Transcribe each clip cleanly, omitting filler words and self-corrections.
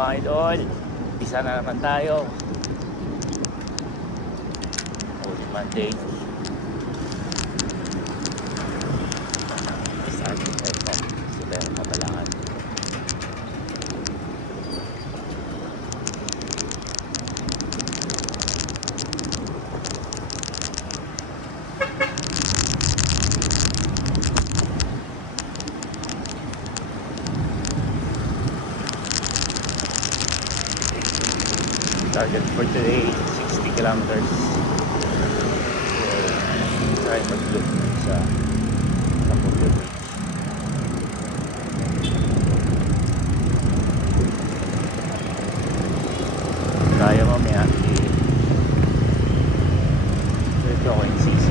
mga idol, isa na naman tayo. Holy Monday. Isa natin tayo sila yung kabalangan. Target for today, 60 kilometers. So, try mag-look sa Pugyo Beach. Kaya mamaya dito ako yung CC.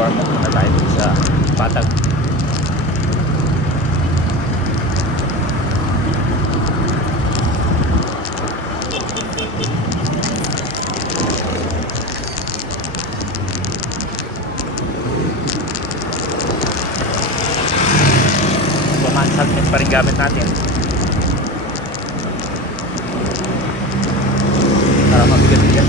Warm up na tayo sa Patag. Submit pa rin gamit natin para mabigat-bigat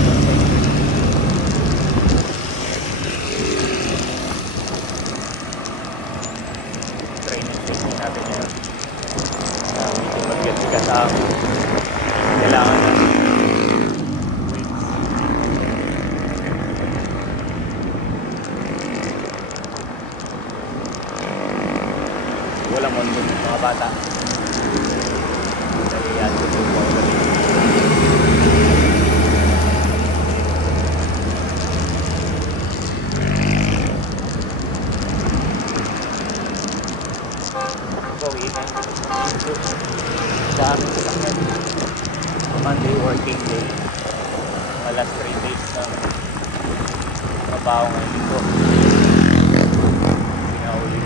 training technique natin yun medyo mabigat-bigat ang kailangan natin weights. Walang mundo mga bata. Dali yan. Pauwi na. Sa aming sasakyan. Monday working day. Mga last 3 days ng trabaho ngayon dito. Pinauli.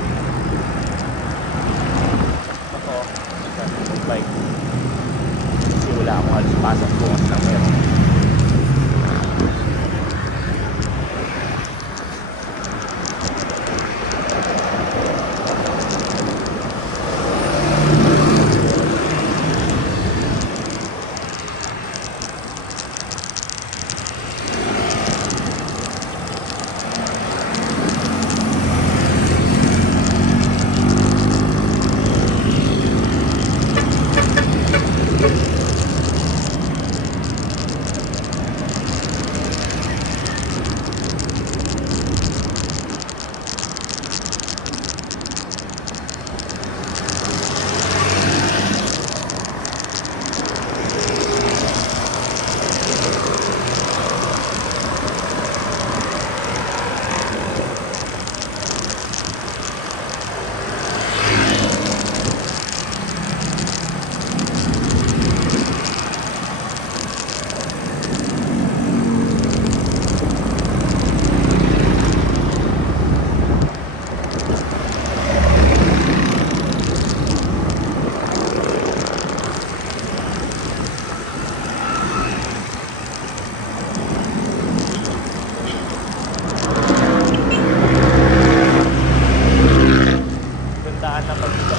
Bike kasi wala akong halos pasang bukas na meron.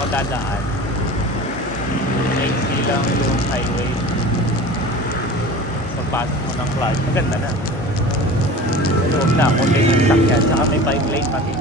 Dadaan next lang yung highway pagpasok mo ng club maganda na loob na konti ng sakyan saka may bike lane pati.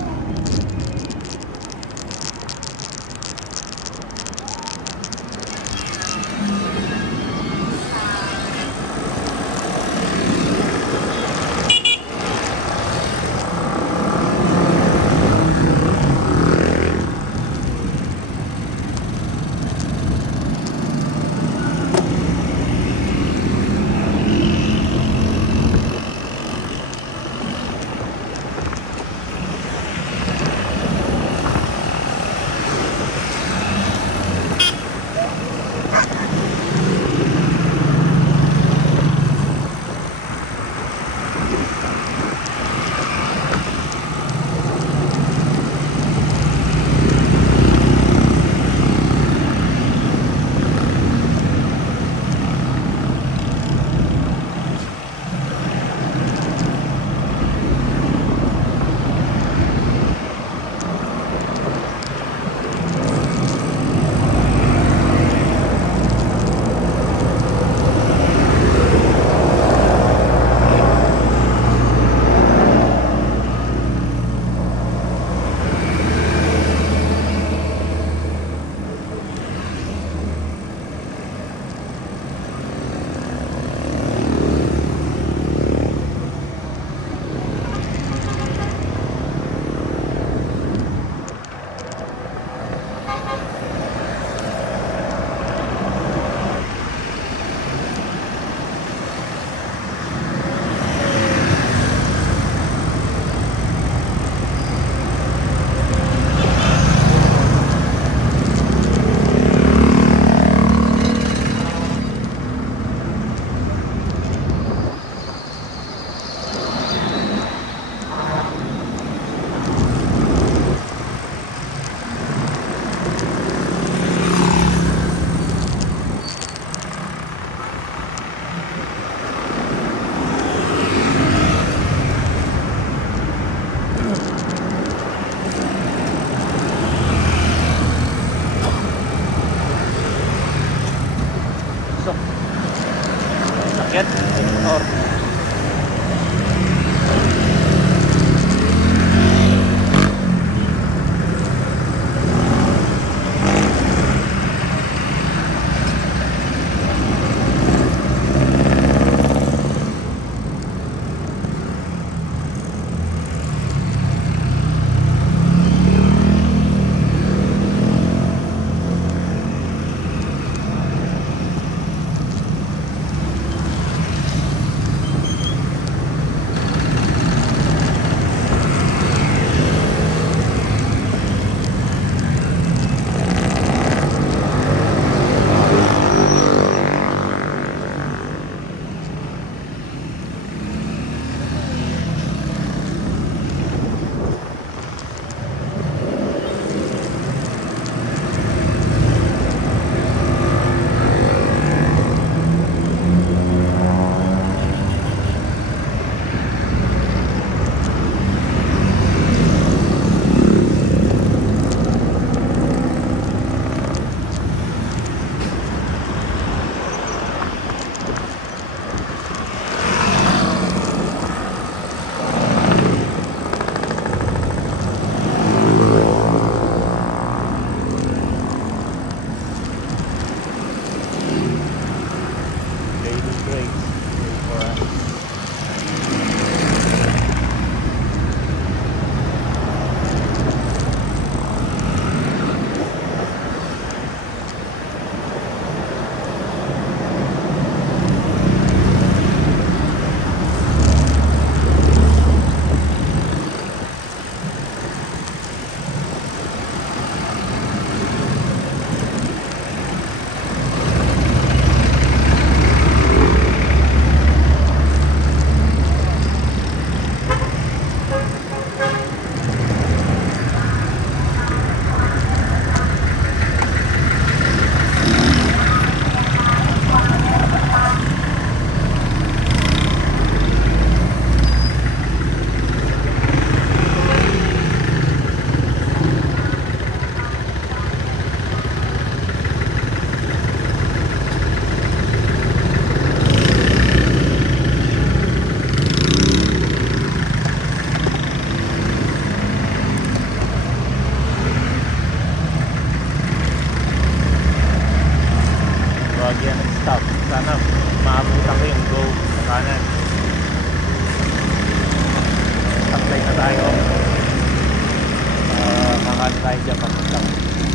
tayo dyan papuntang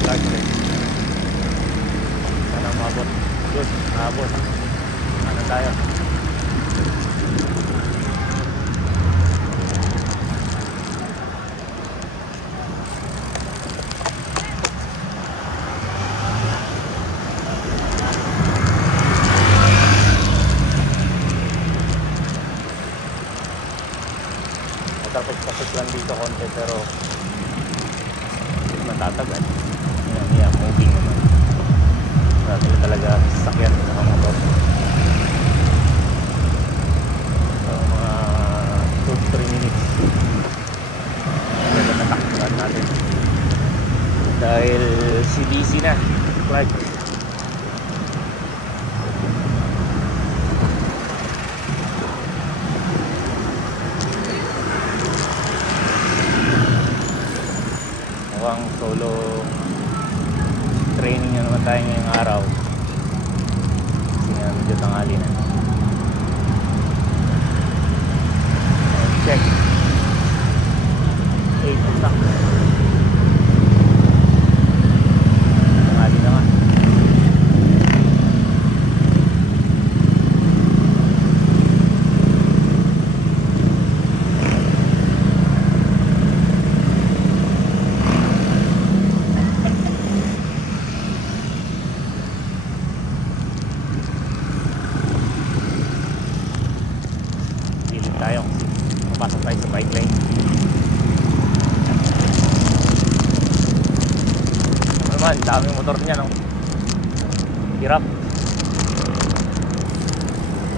Clark Lake. Sana umabot. Good, umabot. Ano tayo? Matapos-tapos lang dito konti pero matatagal. Yan, moving naman. Dati talaga sasakyan sa mga motor. So mga 2-3 minutes. Talaga natakbuhan natin. Dahil CDC na. Like mukhang solo training na naman tayo ngayong araw kasi nga medyo tanghali na. Check 8 o'clock, tanghali na nga. Tayo papasok tayo sa bike lane. Ano naman, daming motor niya, no? Hirap.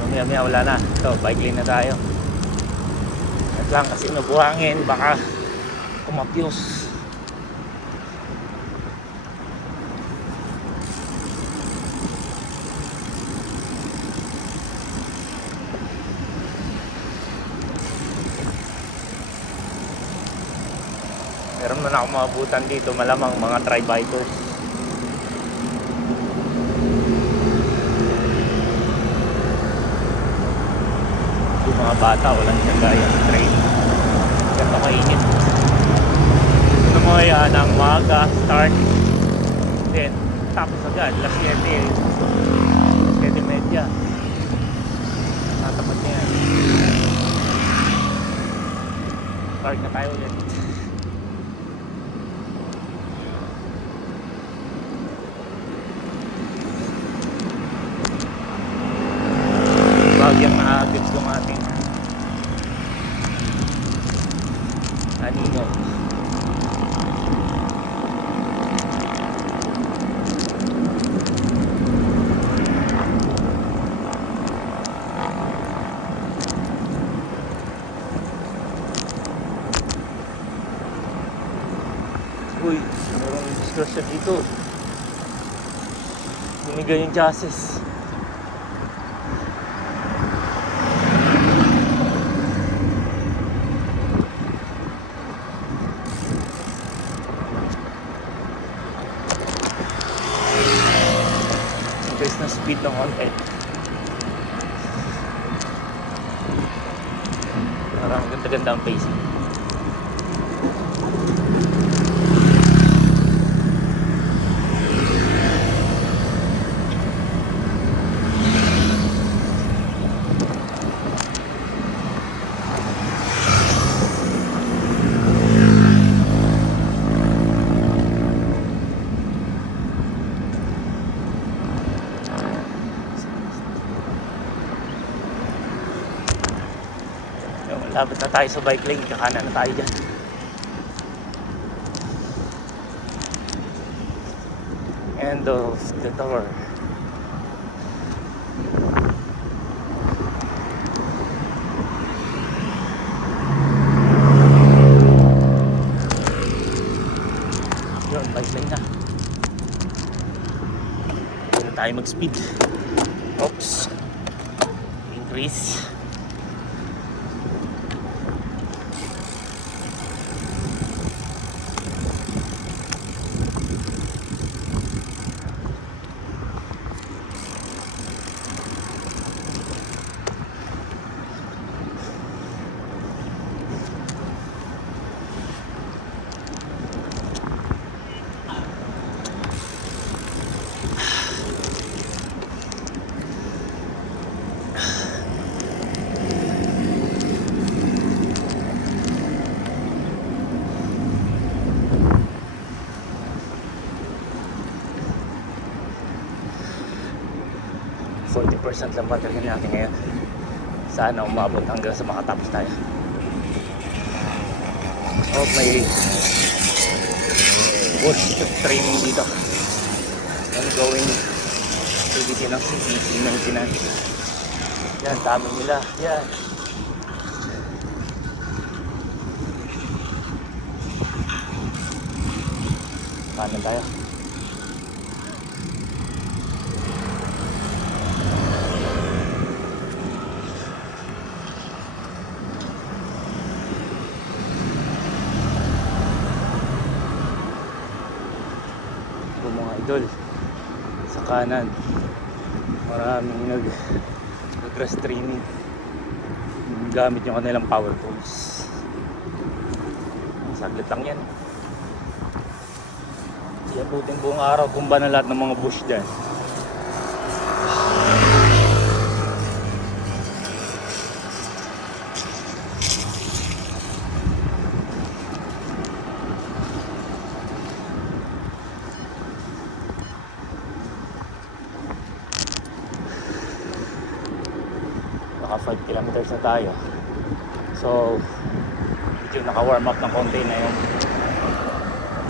Maya wala na. Ito, bike lane na tayo. At lang kasi mabuhangin, baka kumapyos. Meron man ako maabutan dito, malamang mga tri-bikers. Yung mga bata, walang siyagaya sa train. Ganito kainit. Ito mga yan ang maga, start. Then, tapos agad, last 7 media. Natapat niya yan. Start na tayo ulit. Bagyang naagad yung ating anino. Uy, mayroong discussion dito. Bumigay yung chassis. Increase na speed ng konti. Parang ganda-ganda ang pacing. Labot na tayo sa bike lane, kakanan na tayo dyan. End of the tour. Yun, bike lane na. Hindi na tayo mag-speed. Oops. Increase. 10% lang battery natin ngayon. Sana umabot hanggang sa makatapos tayo. Oh, may bush training dito. Ongoing activity ng CPC maintenance. Yan, dami nila. Yan. Paano tayo? Mga idol, sa kanan maraming nag-grass training gamit yung kanilang power tools. Saglit lang yan. Iabutin buong araw tumba na lahat ng mga bush dyan. Baka 5 kilometers na tayo. So medyo naka-warm up ng konti na yung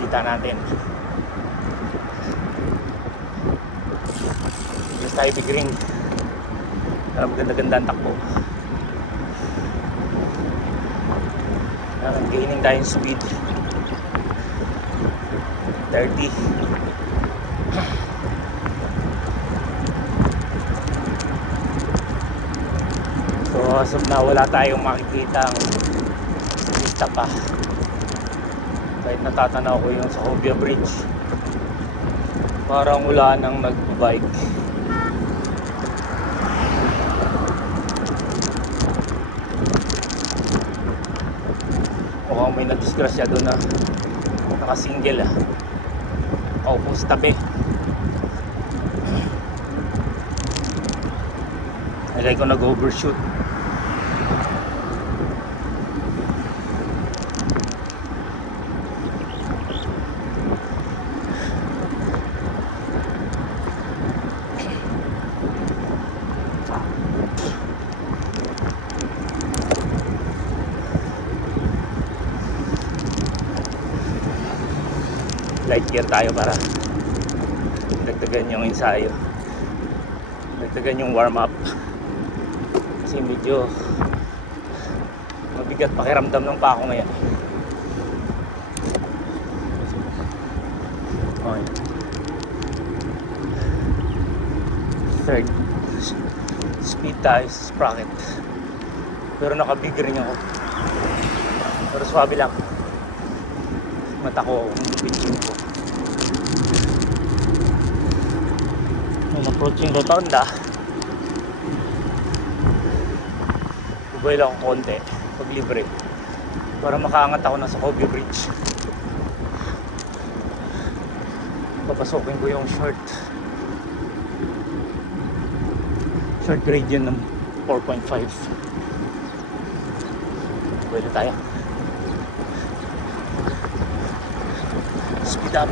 kita natin. Just tayo big ring. Maganda-ganda ang takbo. Gaining tayong speed 30. So as of now, wala tayong makikita ang vista pa. Kahit natatanaw ko yung sa Hobia Bridge, parang wala nang nag-bike. Mukhang may nadisgrasya doon na naka-single paupo sa tabi. Nalagay ko nag-overshoot. Light gear tayo para dagdagan yung ensayo, dagdagan yung warm up, kasi medyo mabigat pakiramdam ng pa ako ngayon. Okay. Third speed tayo sa sprocket, pero naka-big ring ako, pero swabe lang. Mata ko kung pinsin ko. Nung approaching rotonda, ubay lang ako konti pag libre para makaangat ako na sa Hobia Bridge. Papasokin ko yung short gradient ng 4.5. Pwede tayo. Speed up.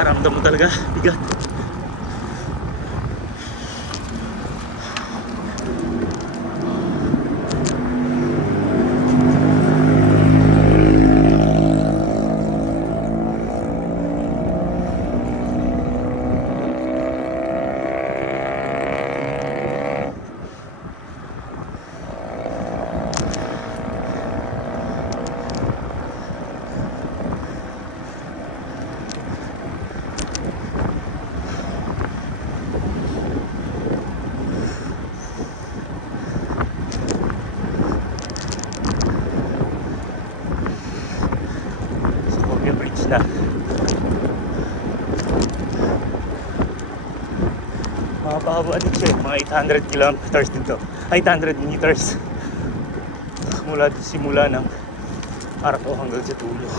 Ramdam mo talaga bigat. Na mahaba din siya, mga 800 kilometers dito, 800 meters mula simula ng Arco hanggang sa Tulo.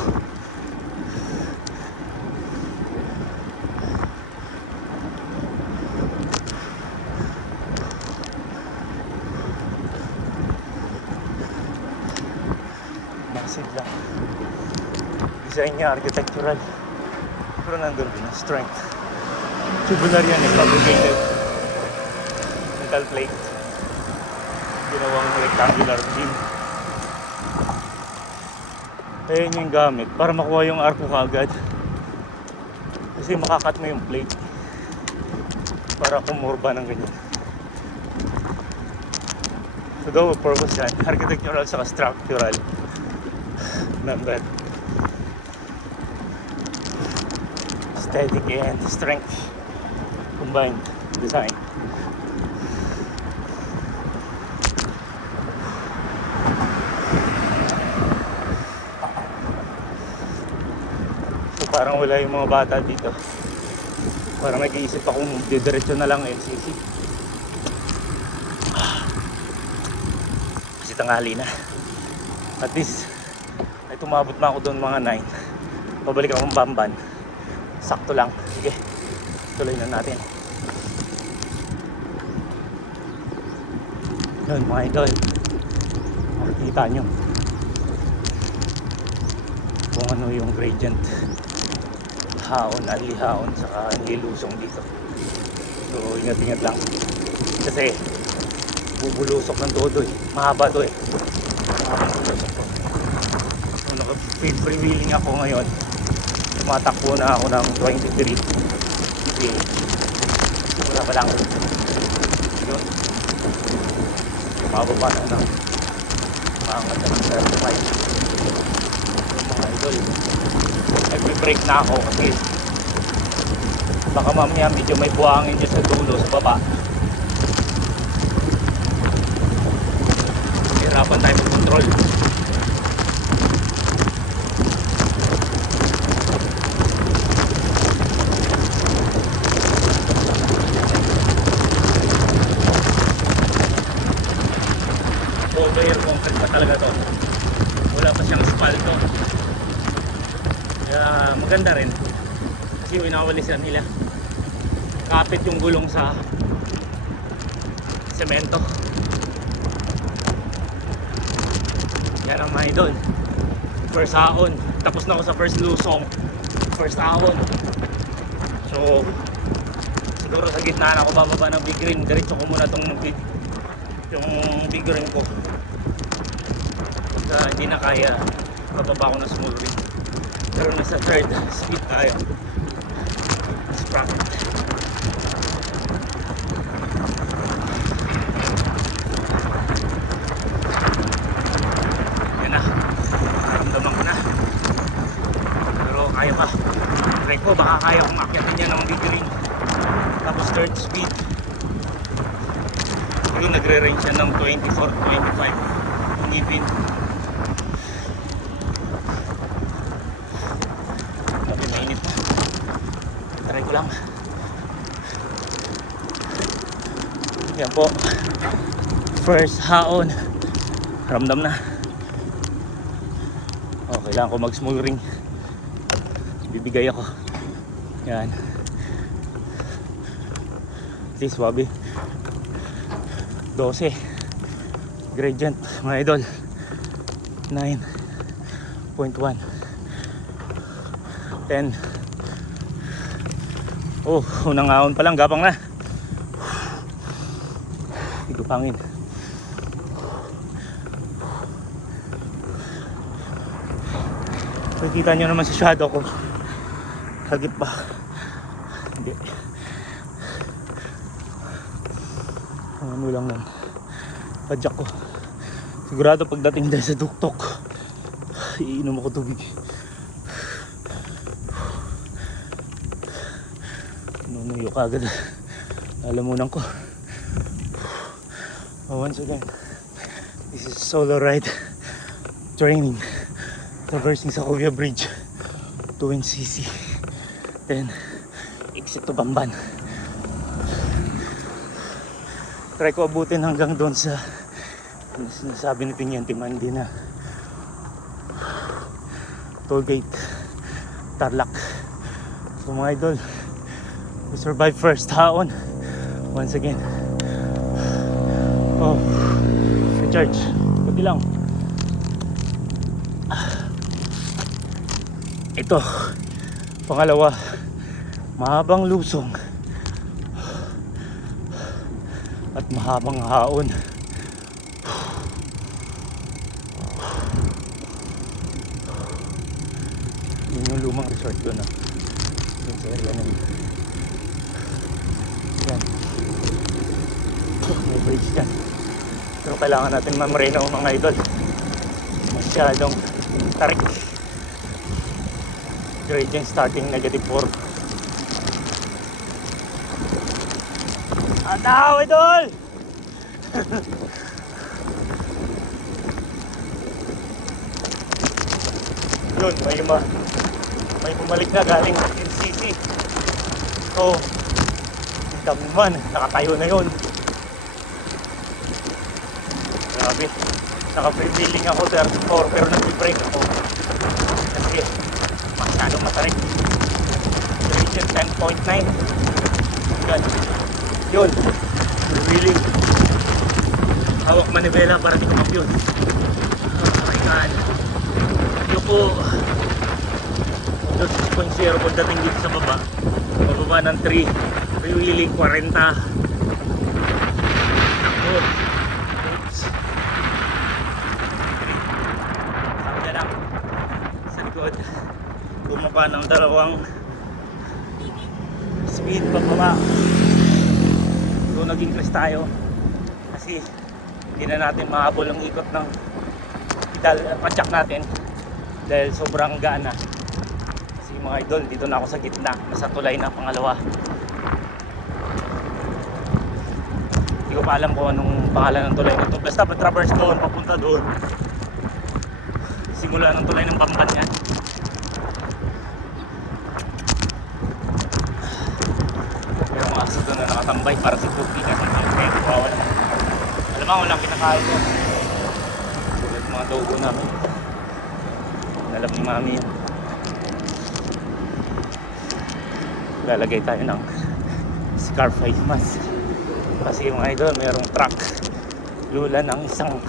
massive lang. Design niya architectural. Pero nandun din ang strength. Tubular yan eh, fabricated metal plate. Ginawang rectangular beam. Ayan yung gamit para makuha yung arko kaagad. Kasi makakat mo yung plate para kumurba ng ganyan. So the purpose yan, architectural saka structural. Number aesthetic and strength combined design. So parang wala yung mga bata dito. Parang nag-iisip akong didiretso na lang NCC. Kasi tanghali na. At least ay tumabot na ako doon mga 9. Pabalik akong Bamban. Sakto lang. Sige, tuloy na natin. Yun mga idol, makikita nyo kung ano yung gradient, haon, alihaon, saka nilusong dito. So ingat-ingat lang kasi bubulusok ng todo eh. Mahaba to eh. So naka-freewheeling ako ngayon. Tumatakbo na ako ng 23. Kasi wala pa lang. Yun. Mababa na ng maangat na ng 35. Mga idol. Nagbe-break na ako kasi baka mamaya medyo may buhangin dyan sa dulo sa baba. Hirapan tayo mag-control. Over concrete pa talaga to. Wala pa siyang asfalto. Kaya maganda rin. Kasi winawalisan nila. Kapit yung gulong sa semento. Yan ang mga idol. First haon. Tapos na ako sa first lusong. First haon. So siguro sa gitna na ako bababa ng big ring. Diretso ko muna itong yung big ring ko. Hindi na kaya bababa ko ng small ring. Pero nasa third speed tayo. Sprocket. Yan na. Ramdaman ko na. Pero kaya pa. Try ko baka kaya kong akyatin niya ng big ring. Tapos third speed. Yung nagre-range siya ng 24, 25. Ngipin. Grabe mainit na. Try ko lang. Yan po. First haon. Ramdam na. O, kailangan ko mag-small ring. Bibigay ako. Yan. This wabi. 12 gradient mga idol. 9.1 10. Oh, unang ahon pa lang, gapang na. Higo pangin. Nakikita nyo naman sa shadow ko. Hagip pa. Hindi. Ano lang nun. Padyak ko. Sigurado pagdating dahil sa tuktok, iinom ako tubig. Nunuyo ka agad. Lalamunan ko. Once again, this is solo ride training. Traversing Sacovia Bridge to NCC. Then, exit to Bamban. Try ko abutin hanggang doon sa sinasabi ni Teniente Mandy na toll gate Tarlac. So mga idol, we survived first haon once again. Oh, recharge kunti lang. Ito, pangalawa, mahabang lusong at mahabang haon. Yun yung lumang resort doon, ah. Yun sa area na yun. Yan. May bridge dyan. Pero kailangan natin mamreno mga idol. Masyadong tarik. Gradient starting -4. Ataw idol! Yun, may bumalik na galing NCC. So, dami man, nakatayo na yun. Grabe, naka-pre-billing ako 34 pero nag-break ako. Kasi, masyadong matarik. Region 10.9. Yun, pre-billing. Hawak manibela para di ko mag-yun. Oh my God. Yuko. 2.0 pagdating dito sa baba. Bababa ng 3. Pre-wheeling 40. Oops. Sakya lang. Sa likod. Bumaba ng 2 speed pababa. So nag-increase tayo. Kasi hindi na natin mahabol ang ikot ng pedal padjak natin. Dahil sobrang gaan na. Mga idol, dito na ako sa gitna, nasa tulay na pangalawa. Hindi ko pa alam kung anong pangalan ng tulay nito. Basta pa-traverse doon, papunta doon. Simula ng tulay ng Bamban yan. Pero mga aso doon na nakatambay para si Cookie kasi hindi bawal. Alam mo, walang kinakain doon. Sulit mga dogo namin. Alam ni Mami yan. Lalagay tayo ng scarf face mask kasi mga idol mayroong truck lula ng isang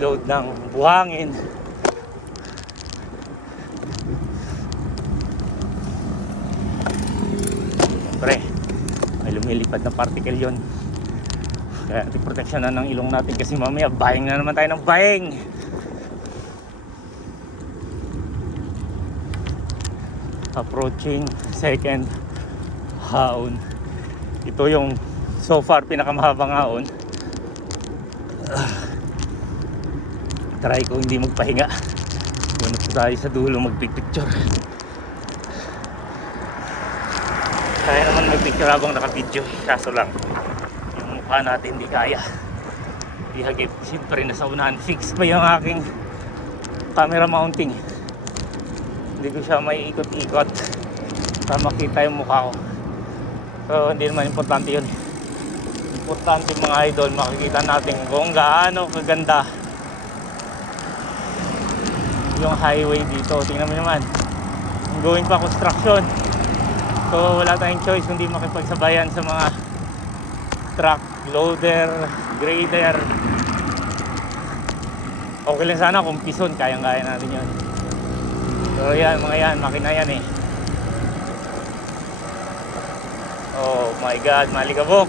load ng buhangin. Siyempre may lumilipad na particle yon, kaya ating protection na ng ilong natin kasi mamaya bahing na naman tayo ng bahing. Approaching second haon. Ito yung so far pinakamahabang haon. Try ko hindi magpahinga. Doon po tayo sa dulo magpicture. Kaya naman magpicture habang nakapidyo. Kaso lang yung mukha natin hindi kaya. Ihagip. Siyempre nasa unahan. Fix pa yung aking camera mounting. Hindi ko siya may ikot-ikot para makita yung mukha ko. So hindi naman importante yun. Importante mga idol, makikita natin kung gaano kaganda yung highway dito. Tingnan mo naman, going pa construction. So wala tayong choice kundi makipagsabayan sa mga truck, loader, grader. Okay lang sana kung pison, kayang-kaya natin yun. So yan mga yan, makina yan eh. Oh my God, malikabok.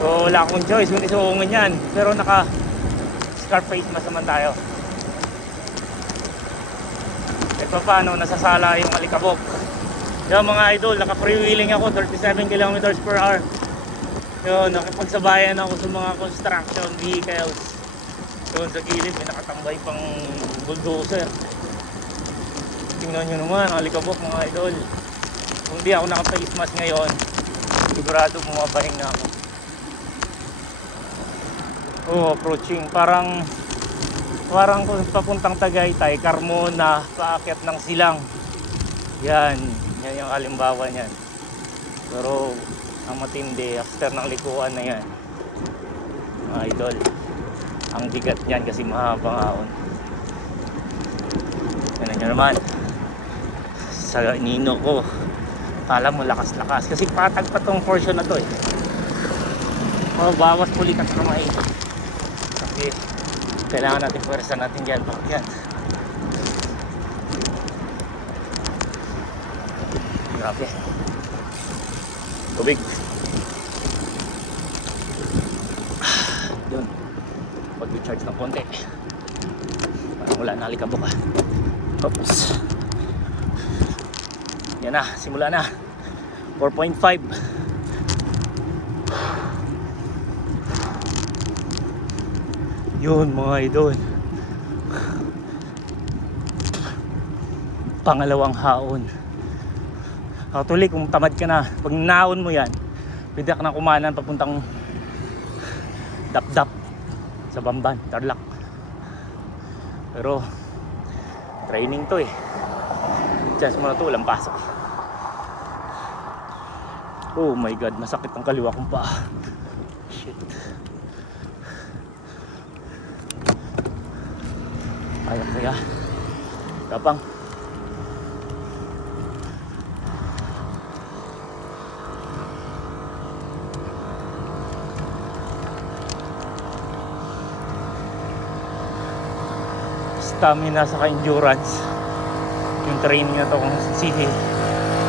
So wala akong choice kundi suungin yan. Pero naka scarf face mask naman tayo. At paano nasasala yung alikabok. Yung mga idol, naka freewheeling ako 37 kilometers per hour. Yun, nakipagsabayan ako sa mga construction vehicles. Doon sa gilid may nakatambay pang bulldozer. Tingnan nyo naman, alikabok mga idol. Kung di ako naka-face mask ngayon, sigurado bumabahing na ako. Oh, approaching. Parang kung papuntang Tagaytay, Carmona, paakyat ng Silang. Yan yung halimbawa niyan. Pero ang matindi, after ng likuan na yan, mga idol, ang bigat niyan kasi mahabang haon. Yan nyo naman. Sa nino ko, kala mo lakas-lakas kasi patag pa tong portion na to eh. Bawas pulikat kamay kasi kailangan natin pwersa natin dyan. Yan Grabe. Tubig. Yun. Pag-recharge ng konti. Parang wala na alikabok ah. Oops. Yan na, simula na. 4.5. Yun mga idol. Pangalawang haon. Actually kung tamad ka na, pag naon mo yan, pwede ka na kumanan papuntang Dap-Dap sa Bamban, Tarlac. Pero training to eh. Chance mo na to, walang pasok. Oh my god, masakit ang kaliwa kong paa. Shit. Kaya tapang. Stamina sa endurance yung training na to kung si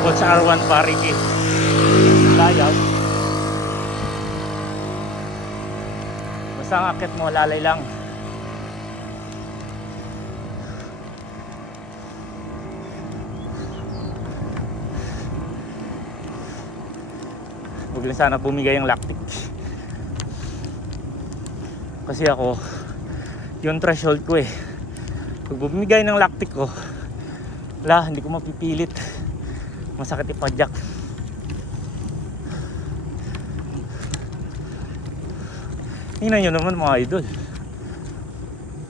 Coach R1 Pariki layaw. Basta ang akit mo lalay lang. Huwag lang sana bumigay yung lactic kasi ako yung threshold ko eh. Pag bumigay ng lactic ko, wala, hindi ko mapipilit. Masakit ipadyak. Tingnan nyo naman mga idol.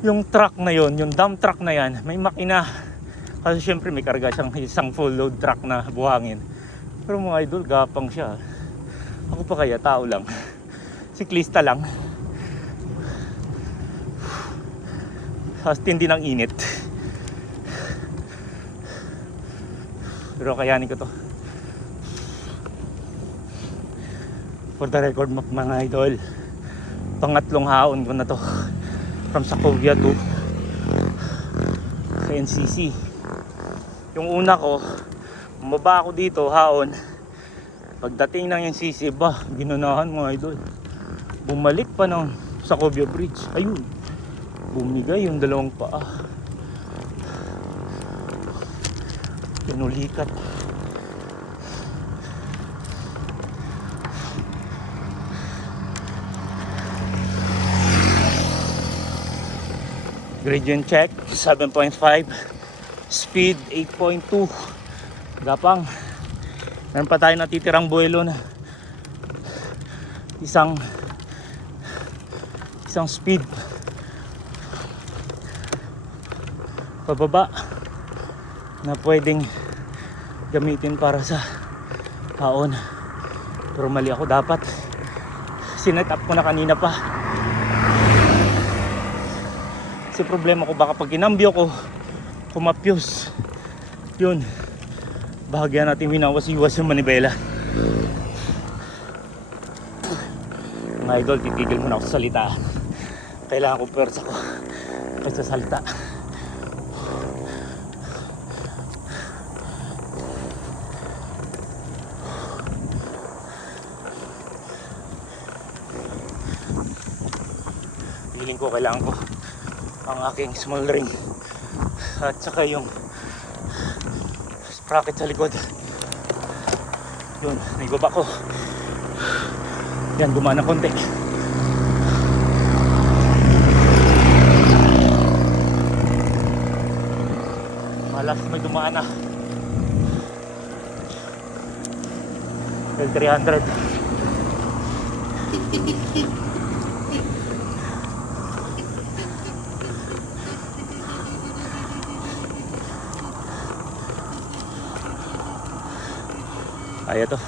Yung truck na yon, yung dump truck na yan, may makina. Kasi syempre may karga siyang isang full load truck na buhangin. Pero mga idol, gapang siya. Ako pa kaya, tao lang. Siklista lang. Tindi ng init. Pero kayanin ko to. For the record mga idol, pangatlong haon ko na to. From Sacovia to NCC. Yung una ko, bumaba ako dito, haon. Pagdating ng NCC, ginunahan mga idol. Bumalik pa ng Sacovia Bridge. Ayun. Bumigay yung dalawang paa. Pinulikat. Gradient check 7.5. Speed 8.2. Gapang. Meron pa tayo natitirang buwelo na isang speed pababa na pwedeng gamitin para sa haon. Pero mali ako, dapat sinet up ko na kanina pa. Kasi problema ko, baka pag kinambyo ko kumapyos yun, bahagyan natin winawas-iwas yung manibela. Mga idol, titigil muna ako sa salita. Kailangan ko pwersa ko kaysa salita. Feeling ko kailangan ko ang aking small ring at saka yung sprocket sa likod. Yun, naibaba ko. Yan, gumana konti. Malas may dumana. L300. Kaya to.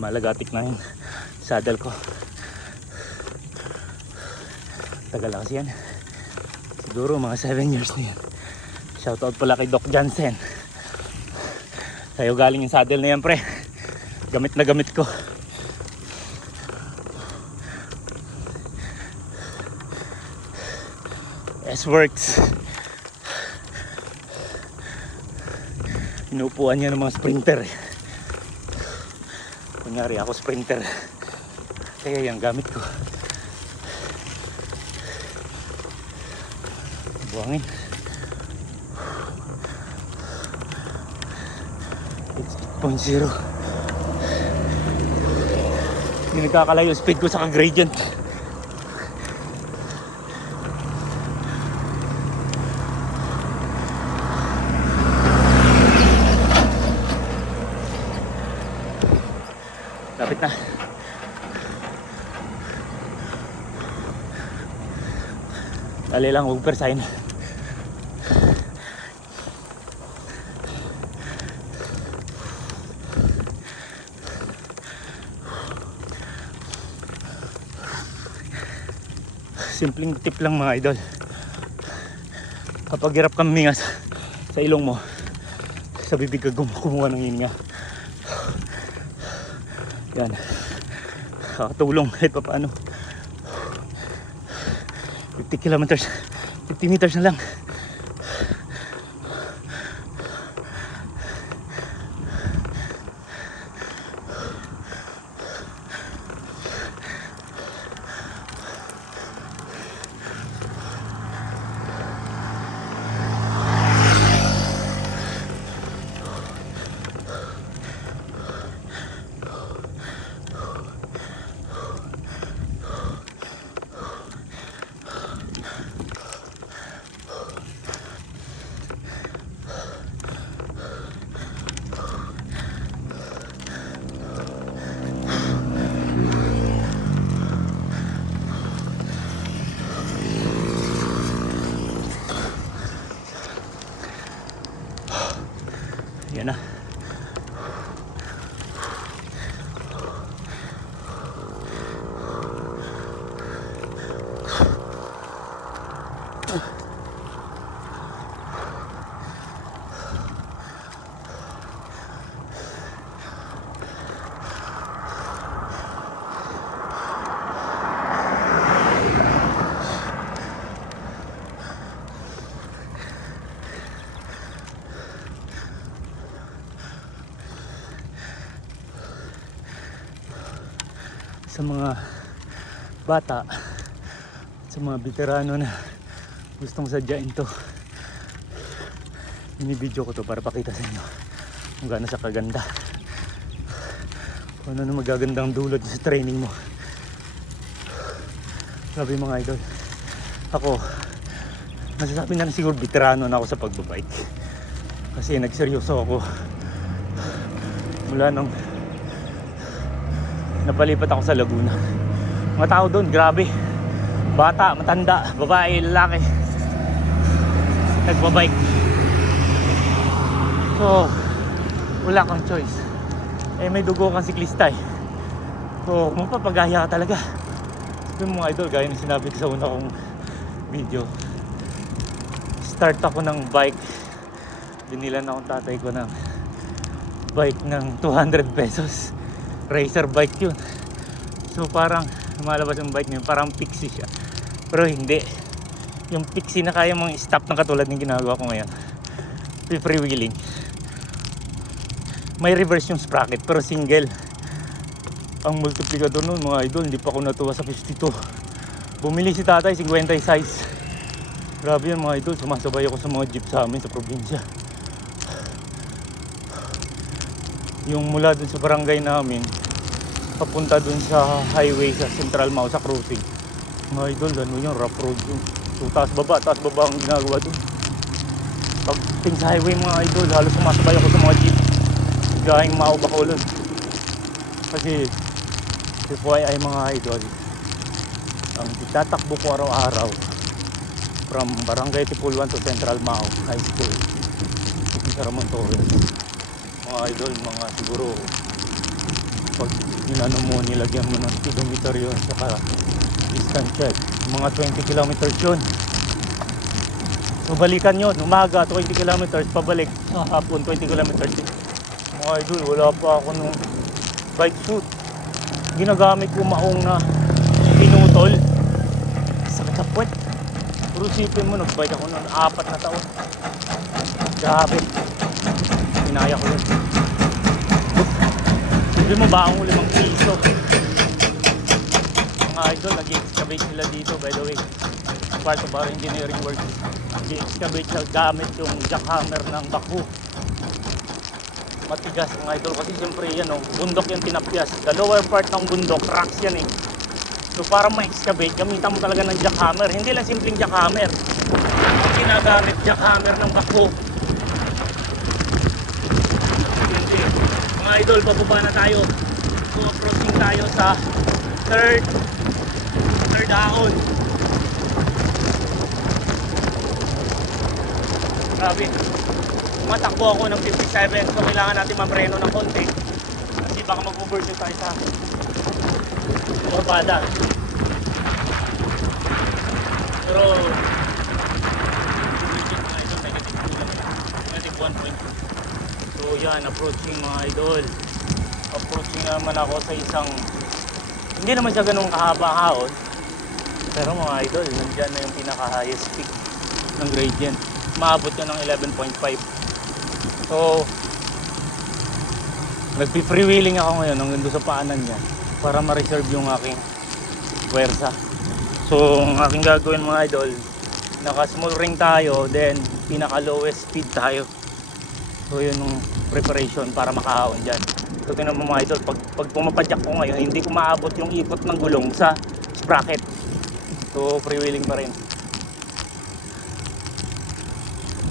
Malagatik na yun saddle ko. Tagal lang kasi yan. Siguro mga 7 years na yan. Shoutout pala kay Doc Jansen. Sa'yo galing yung saddle na yan, pre. Gamit na gamit ko. S-Works. Inuupuan niya ng mga sprinter. Kunyari ako sprinter. Kaya yung gamit ko. Buhangin. It's 8.0. Hindi nagkakalayo speed ko sa gradient. Lapit na. Dali lang, huwag persahin. Simpleng tip lang mga idol. Kapag hirap kang huminga sa ilong mo, sa bibig ka kumuha ng hininga. Yan. Kakatulong kahit pa paano. 50 kilometers, 50 meters na lang. Yan na. Sa mga bata, sa mga veterano na gustong sadyain to, binibidyo ko to para pakita sa inyo kung gaano siya kaganda, kung ano na magagandang dulot sa training mo. Sabi mga idol, ako masasabi na siguro veterano na ako sa pagbabike kasi nagseryoso ako mula nung napalipat ako sa Laguna. Mga tao doon, grabe. Bata, matanda, babae, lalaki. Nagbabike. So, wala kang choice. Eh, may dugo kang siklista eh. So, mapapagaya ka talaga. Yung mga idol, gaya ng sinabi ko sa una kong video. Start ako ng bike. Binilan akong tatay ko ng bike ng 200 pesos. Racer bike yun. So parang lumalabas yung bike niya, parang pixie siya. Pero hindi. Yung pixie na kaya mong stop ng katulad ng ginagawa ko ngayon. Freewheeling. May reverse yung sprocket pero single. Ang multiplicador nun mga idol, hindi pa ako natuwa sa 52. Bumili si tatay 50 size. Grabe yun mga idol, sumasabay ako sa mga jeep sa amin sa probinsya. Yung mula dun sa barangay namin papunta dun sa highway sa Central Mau sa crossing, mga idol, ano yun, rough road yun. So taas baba ang ginagawa dun. Pagting sa highway mga idol, halos sumasabay ako sa mga jeep gahing Mau Bacolod. Kasi FYI mga idol, ang itatakbo ko araw-araw from Barangay Tipulwan to Central Mau High School sa Ramon Torres, mga idol, mga siguro pag Inano mo, nilagyan mo ng speedometer yun, saka distance check. Mga 20 kilometers yun. So balikan yun, umaga 20 kilometers, pabalik hapon 20 kilometers. Mga idol, wala pa ako nung bike suit. Ginagamit ko maong na pinutol. Sakit sa puwet. Pero sipin mo, nagbike ako noon 4 na taon. Grabe. Hinaya ko yun. Sabi mo ba ang 5 piso? Mga idol, nag-excavate sila dito, by the way. Part of our engineering work. Nag-excavate siya gamit yung jackhammer ng backhoe. Matigas mga idol kasi siyempre yan bundok yung tinapyas. The lower part ng bundok, rocks yan eh. So para ma-excavate, gamitan mo talaga ng jackhammer. Hindi lang simpleng jackhammer. Ang ginagamit jackhammer ng backhoe. Mga idol, pababa na tayo. So approaching tayo sa third ahon. Grabe. Matakbo ako ng 57, so kailangan natin mamreno ng konti kasi baka mag-overshoot tayo sa Orbada. Pero negative 1.2. So yan, approaching mga idol. Approaching naman ako sa isang, hindi naman siya ganun kahaba-haon, pero mga idol, nandyan na yung pinaka-highest peak ng gradient. Maabot ka ng 11.5. So, nagpi-freewheeling ako ngayon hanggang doon sa paanan niya para ma-reserve yung aking puwersa. So, ang aking gagawin mga idol, naka-small ring tayo, then pinaka-lowest speed tayo. So, yun yung preparation para makahawon dyan. So, tingnan mo mga idol, pag pumapadyak ko ngayon, hindi ko maabot yung ikot ng gulong sa sprocket. So, freewheeling pa rin.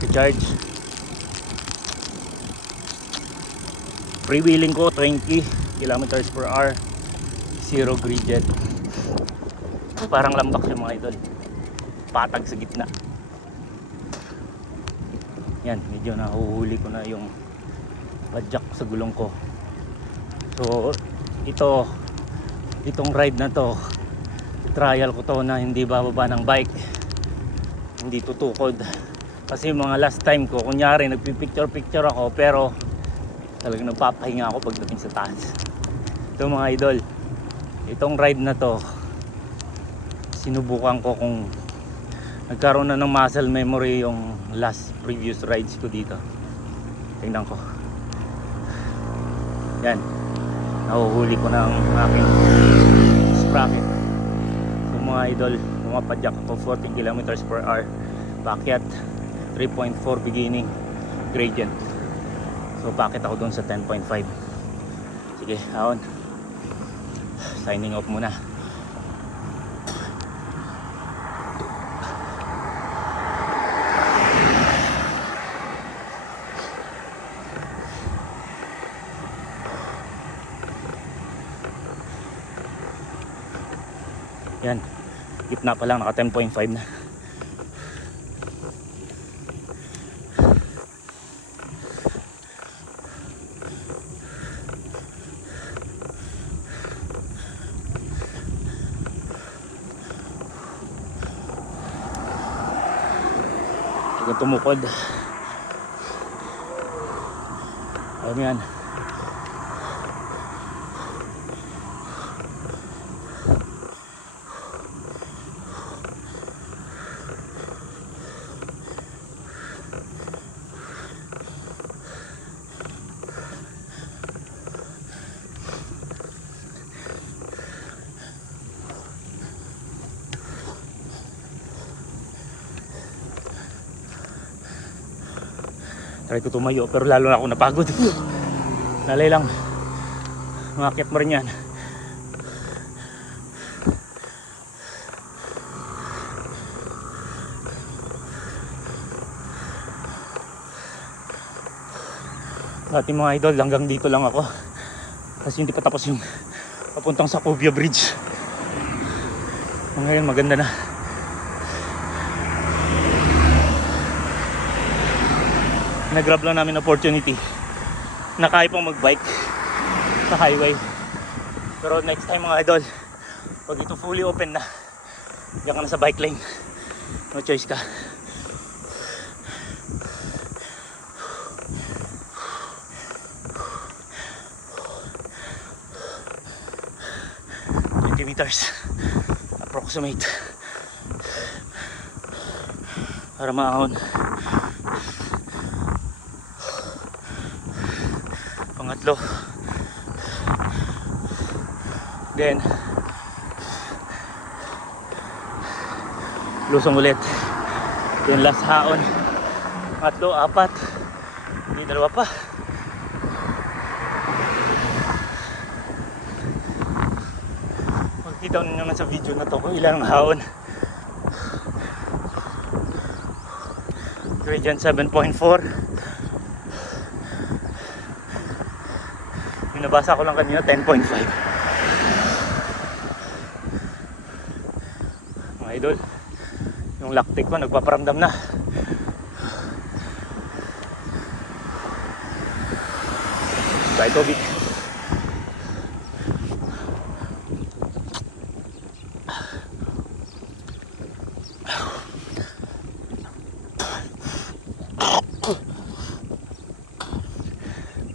I-charge. Freewheeling ko 20 kilometers per hour, 0 gradient. Parang lambak siya mga idol, patag sa gitna. Yan, medyo nahuhuli ko na yung padjak sa gulong ko. So itong ride na to, trial ko to na hindi bababa ng bike, hindi tutukod. Kasi mga last time ko, kunyari nagpipicture ako pero talagang nagpapahinga ako pagdating sa taas. Ito mga idol, itong ride na to, sinubukan ko kung nagkaroon na ng muscle memory yung last previous rides ko dito. Tingnan ko. Yan, nahuhuli ko ng aking sprocket. So mga idol, pumapadyak ako 40 kilometers per hour, paakyat 3.4 beginning gradient. So bakit ako doon sa 10.5. Sige, ahon. Signing off muna. Yan, gitna pa lang, naka 10.5 na. Tumukod. Ayan yan. Try ko tumayo pero lalo na ako napagod. Nalay lang. Umakyat mo rin yan. Dati mga idol, hanggang dito lang ako. Kasi hindi pa tapos yung papuntang sa Cubia Bridge. Ngayon maganda na. Nag-grab lang namin opportunity na kaya pang mag-bike sa highway. Pero next time mga idol, pag ito fully open na, diyan ka na sa bike lane. No choice ka. Meters approximate para maahon. Pangatlo, then lusong ulit, then last haon. Pangatlo, apat, hindi dalawa pa. Kita nyo naman sa video na to kung ilang haon. Gradient 7.4. Yung nabasa ko lang kanina 10.5. Mga idol, yung lactic ko nagpaparamdam na. Bye tubig.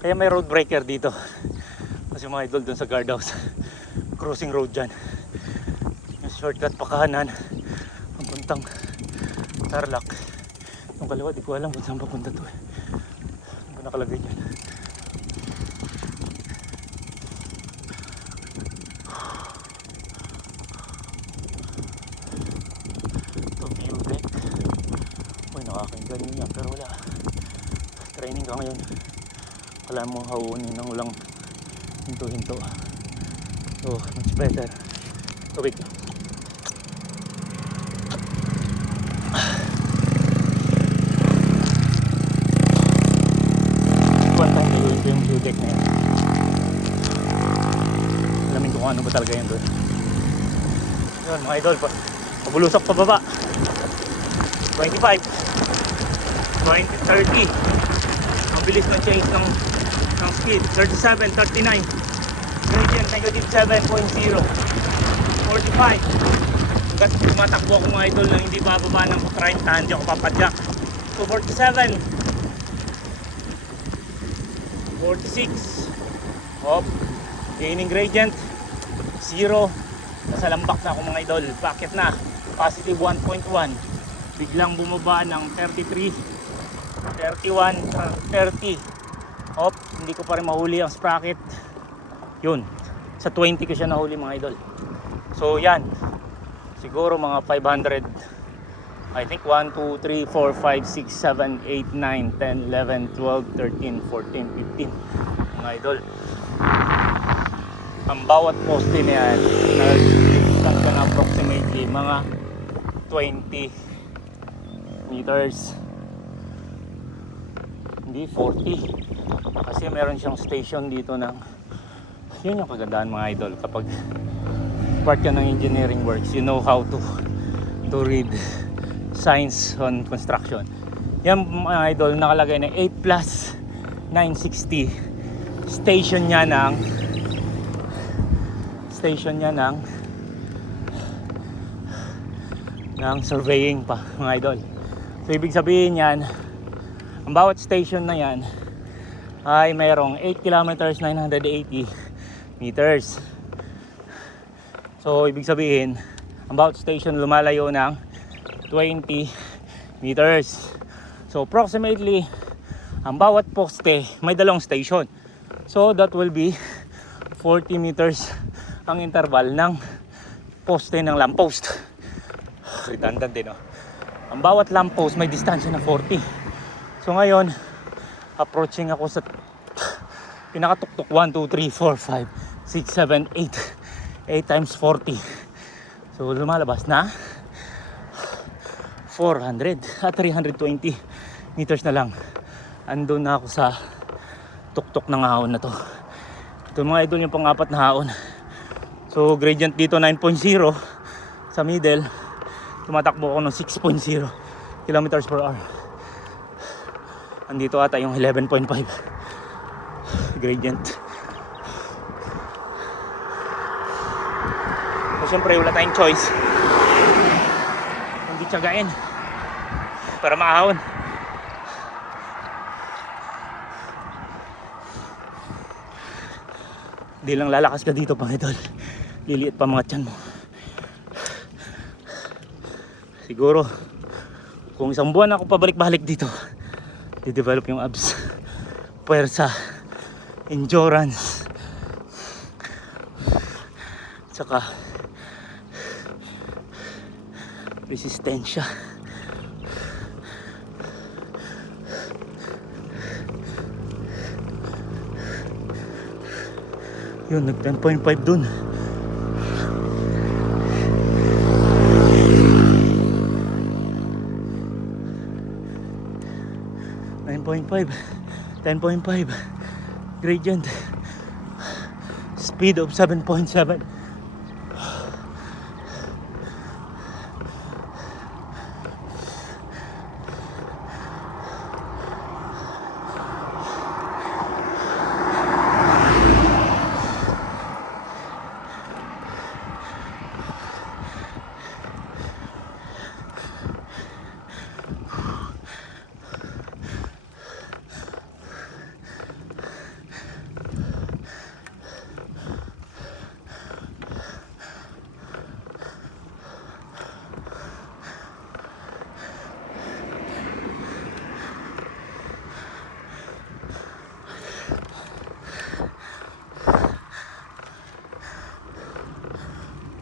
Kaya may road breaker dito kasi mga idol dun sa guardhouse, crossing road dyan, yung shortcut pa kahanan ang puntang Tarlac. Yung kaliwa di ko alam kung saan papunta to eh. Ano ba nakalagay dyan? Ito view deck. Uy, nakakaingan nyo yan pero wala, training ka ngayon. Kailangan mo haunin ng ulang hinto-hinto. So, much better. Tubig. One time nilulin ko yung view deck na yun. Alamin ko kung ano ba talaga yun doon. Yun mga idol, pabulusok pababa. 25 20, 30. Ang bilis ng change ng speed. 37, 39. Gradient negative 7.0. 45. Hanggat tumatakbo ako mga idol na hindi bababa ng 30, hindi ako papadyak. So 47. 46. Hop. Gaining gradient 0. Nasa lambak na ako mga idol. Bakit na? Positive 1.1. Biglang bumaba ng 33. 31, 30. Hop, hindi ko pa rin mahuli ang sprocket. Yun, sa 20 ko siya nahuli mga idol. So yan, siguro mga 500. I think 1, 2, 3, 4, 5, 6, 7, 8, 9, 10, 11, 12, 13, 14, 15 mga idol. Ang bawat poste na yan nag-distance ka na approximately mga 20 meters. Hindi 40 kasi meron siyang station dito ng, yun yung kagandahan mga idol, kapag part ka ng engineering works, you know how to read signs on construction. Yan mga idol, nakalagay na 8 plus 960 station niya ng surveying pa mga idol. So ibig sabihin yan, ang bawat station na yan ay mayroong 8 kilometers 980 meters. So ibig sabihin, ang bawat station lumalayo ng 20 meters. So approximately, ang bawat poste may dalawang station. So that will be 40 meters ang interval ng poste ng lamppost. Redundant din, no? Ang bawat lamppost may distansya na 40. So ngayon, approaching ako sa pinakatuktok. 1, 2, 3, 4, 5, 6, 7, 8 times 40. So lumalabas na 400 at 320 meters na lang. Andun na ako sa tuktok ng haon na to. Ito mga idol yung pang-apat na haon. So gradient dito 9.0. Sa middle, tumatakbo ako ng 6.0 kilometers per hour. Andito ata yung 11.5 gradient. So syempre wala tayong choice kundi tiyagain para maahon. Di lang lalakas ka dito pang idol, liliit pa mga tiyan mo. Siguro kung isang buwan ako pabalik-balik dito, di-develop yung abs, puwersa, endurance, tsaka resistensya. Yun, nag 10.5 dun. .5 10.5 gradient, speed of 7.7.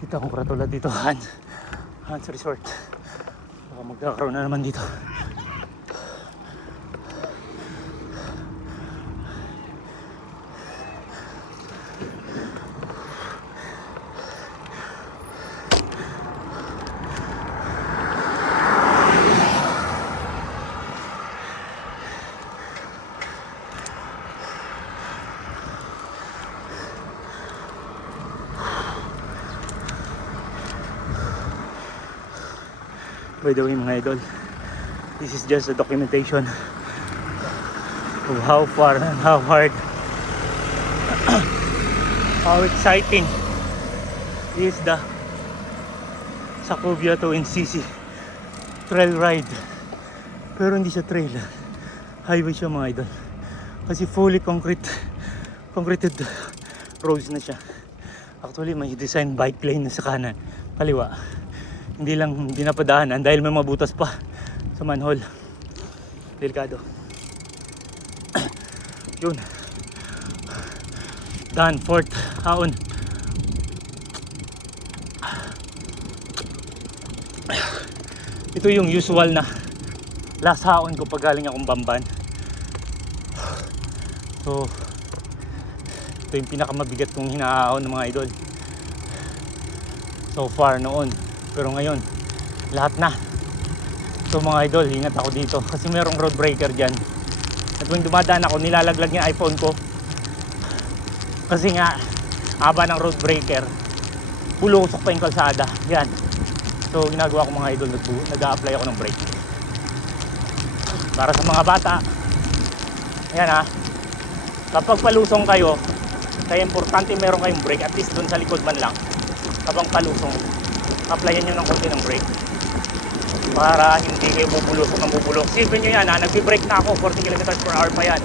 Kita akong katulad dito, Hans Resort. Baka magkakaroon na naman dito. By the way mga idol, this is just a documentation of how far and how hard, how exciting is the Sacobia to NCC trail ride. Pero hindi siya trail, highway siya mga idol, kasi fully concreted roads na siya. Actually may design bike lane na sa kanan, kaliwa. Hindi lang dinapadaanan dahil may mabutas pa sa manhole. Delikado. Yun. Done. Fourth haon. Ito yung usual na last haon ko pag galing akong Bamban. So ito yung pinakamabigat kong hinahaon ng mga idol so far noon. Pero ngayon, lahat na. So mga idol, ingat ako dito kasi merong road breaker dyan. At kung dumadaan ako, nilalaglag niya iPhone ko. Kasi nga, haba ng road breaker, pulusok pa yung kalsada. Yan. So ginagawa ko mga idol, nag-a-apply ako ng brake. Para sa mga bata, ayan ha, kapag palusong kayo, kaya importante meron kayong brake, at least dun sa likod man lang. Kapag palusong, applyan nyo ng konti ng brake para hindi kayo bubulok ng bubulok. Sipin nyo yan ha, nagbi-brake na ako, 40 km/h pa yan.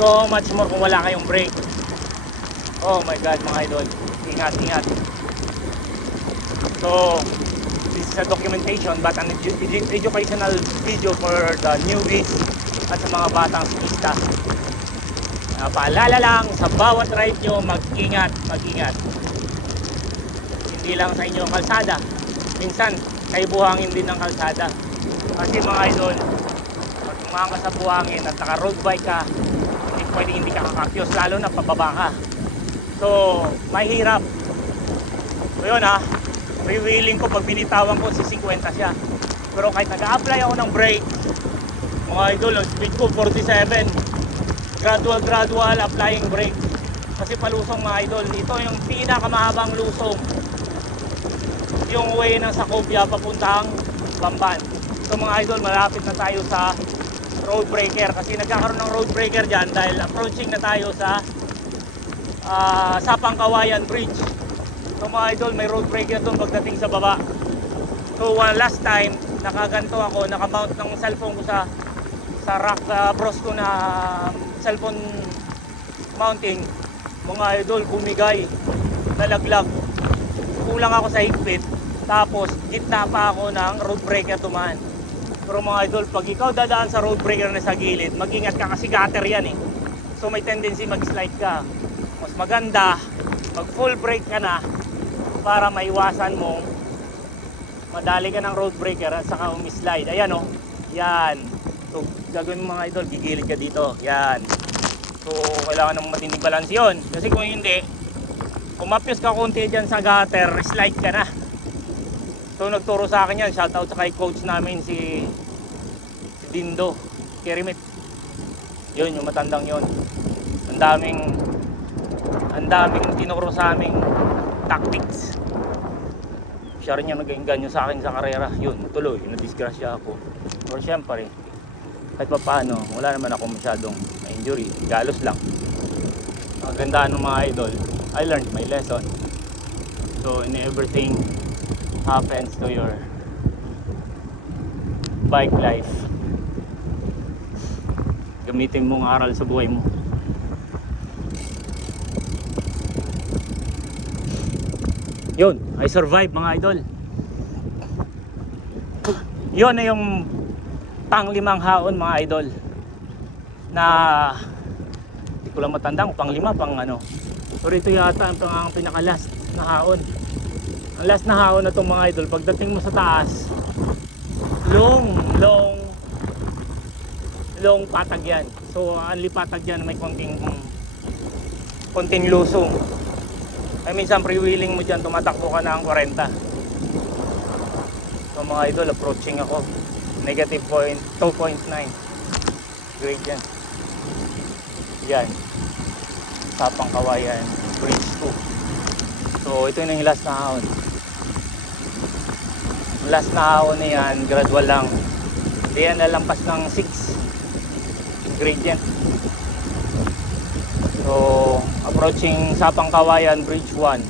So much more kung wala kayong brake. Oh my god mga idol, ingat. So this is a documentation but an educational video for the newbies at sa mga batang skista. Paalala lang, sa bawat ride nyo, mag-ingat. Hindi lang sa inyong kalsada, minsan kayo buhangin din ng kalsada. Kasi mga idol, pag tumahan ka sa buhangin at naka road bike ka, hindi ka kakakyos, lalo na pababa ka. So mahirap. So yun ha, freewheeling ko, pag binitawan ko si 50 siya. Pero kahit nag-a-apply ako ng brake, mga idol, ang speed ko 47. Gradual applying brake. Kasi palusong mga idol, ito yung pinakamahabang lusong, yung way ng Sacobia papuntang Bamban. So mga idol, malapit na tayo sa road breaker kasi nagkakaroon ng road breaker dyan dahil approaching na tayo sa Sapang Kawayan Bridge. So mga idol, may road breaker doon pagdating sa baba. So last time, nakaganto ako, nakamount ng cellphone ko sa rack bros ko na cellphone mounting. Mga idol, bumigay, nalaglag. Kulang ako sa higpit. Tapos gitna pa ako ng road breaker tumaan. Pero mga idol, pag ikaw dadaan sa road breaker na sa gilid, mag-ingat ka kasi gutter yan eh. So may tendency mag-slide ka. Mas maganda, mag full brake ka na para maiwasan mong madali ka ng road breaker at saka umi-slide. Ayan o, yan. So gagawin mo mga idol, gigilid ka dito. Yan. So kailangan ng matinding balance yun. Kasi kung hindi, umapyos ka konti dyan sa gutter, slide ka na. So nagturo sa akin yan, shoutout sa kay coach namin si Dindo Kerimit. Yun, yung matandang yun. Ang daming tinuro sa aming tactics. Siya rin yung nag-inganyo sa akin sa karera. Yun, tuloy, na-disgrasya ako. Pero syempre, kahit pa paano, wala naman ako masyadong injury, galos lang. Ang ganda ng mga idol, I learned my lesson. So in everything happens to your bike life, gamitin mong aral sa buhay mo. Yun, I survived mga idol. Yun na yung pang-limang haon mga idol, na hindi ko lang matandang pang-lima, pang ano. Pero ito yata ang pinaka-last na haon. Ang last na haon na itong mga idol, pagdating mo sa taas, long patag yan. So only patag yan, may konting lusong. Ay minsan pre-wheeling mo dyan, tumatakbo ka na ang 40. So mga idol, approaching ako, negative 2.9 gradient. Yan, Sapang Kawayan Bridge 2. So ito yung last na haon. Last na haon na yan, gradual lang. Hindi yan nalampas ng 6 gradient. So approaching Sapang Kawayan Bridge 1,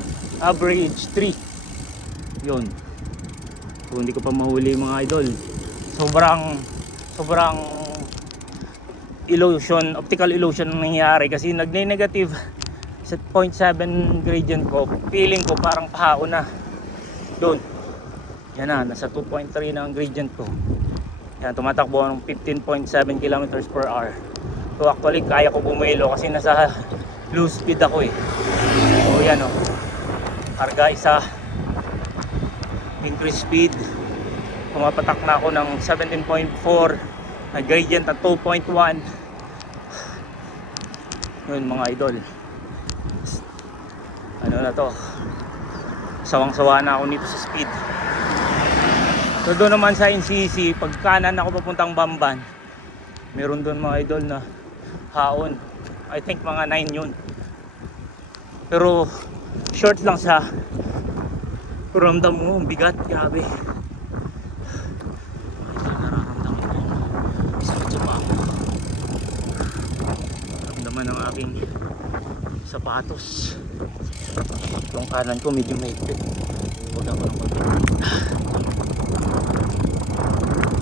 Bridge 3. Yun. So hindi ko pa mahuli mga idol. Sobrang illusion, optical illusion ang nangyayari kasi nagne-negative sa 0.7 gradient ko. Feeling ko parang pahaon na doon. Yan na, nasa 2.3 na ang gradient ko. Yan, tumatakbo ng 15.7 kilometers per hour. So actually kaya ko bumelo kasi nasa low speed ako eh. So yan o, karga isa, increase speed, pumapatak na ako ng 17.4, na gradient at 2.1. Yun mga idol, ano na to, sawang-sawa na ako nito sa speed. So doon naman sa NCC, pag kanan ako papuntang Bamban, meron doon mga idol na haon. I think mga 9 yun, pero short lang siya. Pero ramdam mo, ang bigat, grabe. Nararamdaman ko sakit sa paa. Ramdaman ang aking sapatos. Yung kanan ko medyo mahigpit. Huwag ako ng pagpapit.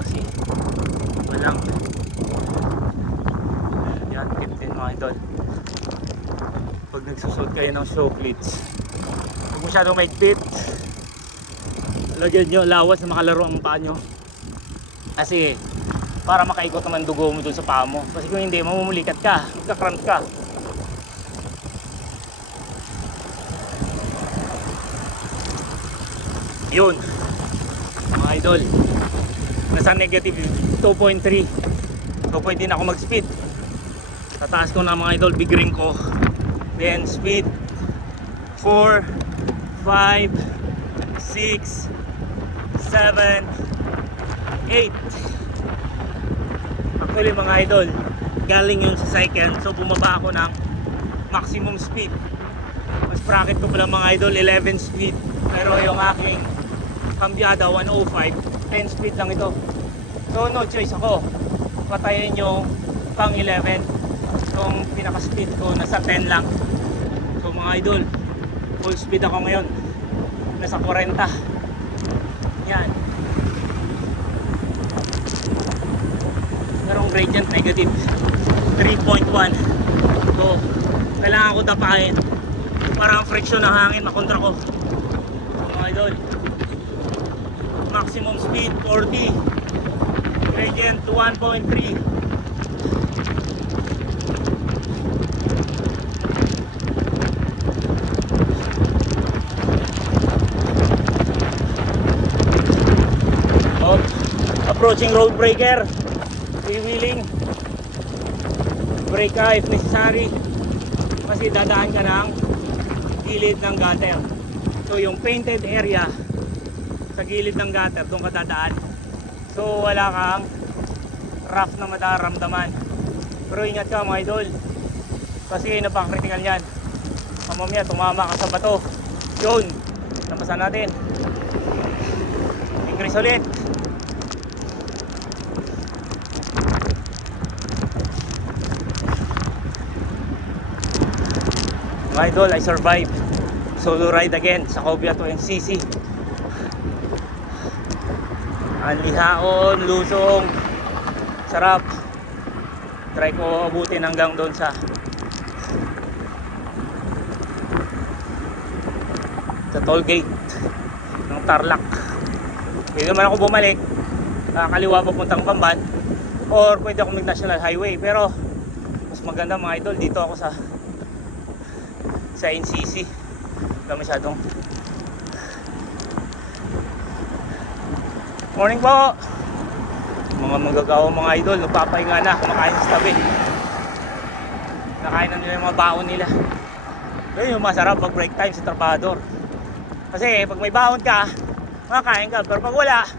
Kasi walang yan, 15 mga idol. Pag nagsusot kayo ng show cleats, huwag masyadong mahigpit. Lagyan nyo lawas na makalaro ang paa nyo. Kasi para makaikot naman dugo mo dun sa paa mo. Kasi kung hindi, mamumulikat ka, magka-cramp ka. Yun mga idol, nasa negative 2.3. So pwede na ako mag speed. Tataas ko na mga idol, big ring ko. Then speed 4, 5, 6, 7, 8. Actually mga idol, galing yun sa second. So bumaba ako ng maximum speed. Mas bracket ko pala mga idol 11 speed. Pero yung aking kambyada 105, 10 speed lang ito. So no choice ako, patayin yung pang 11. Yung pinaka speed ko nasa 10 lang. So mga idol, full speed ako ngayon. nasa 40. Yan. Merong gradient negative 3.1. So kailangan ko tapakin para ang friction ng hangin makontra ko. So mga idol, maximum speed 40, gradient 1.3. Approaching road breaker, freewheeling, brake ka if necessary kasi dadaan ka ng gilid ng gutter. So yung painted area sa gilid ng gutter, doon ka dadaan. So wala kang rough na madaramdaman. Pero ingat ka mga idol, kasi napaka-critical yan. Mamaya tumama ka sa bato. Yun, napasan natin. Increase ulit. Mga idol, I survived solo ride again sa Cobia 20cc. Ang lihaon, lusong, sarap. Try ko abutin hanggang doon sa toll gate ng Tarlac. Pwede naman ako bumalik kaliwa papuntang Bamban, or pwede ako mag national highway, pero mas maganda mga idol dito ako sa NCC. Wala masyadong. Morning po mga manggagawa mga idol, nagpapahinga na, kumakain sa tabi, nakain na nila yung mga baon nila. Yun yung masarap pag break time sa trabador, kasi pag may baon ka makakain ka, pero pag wala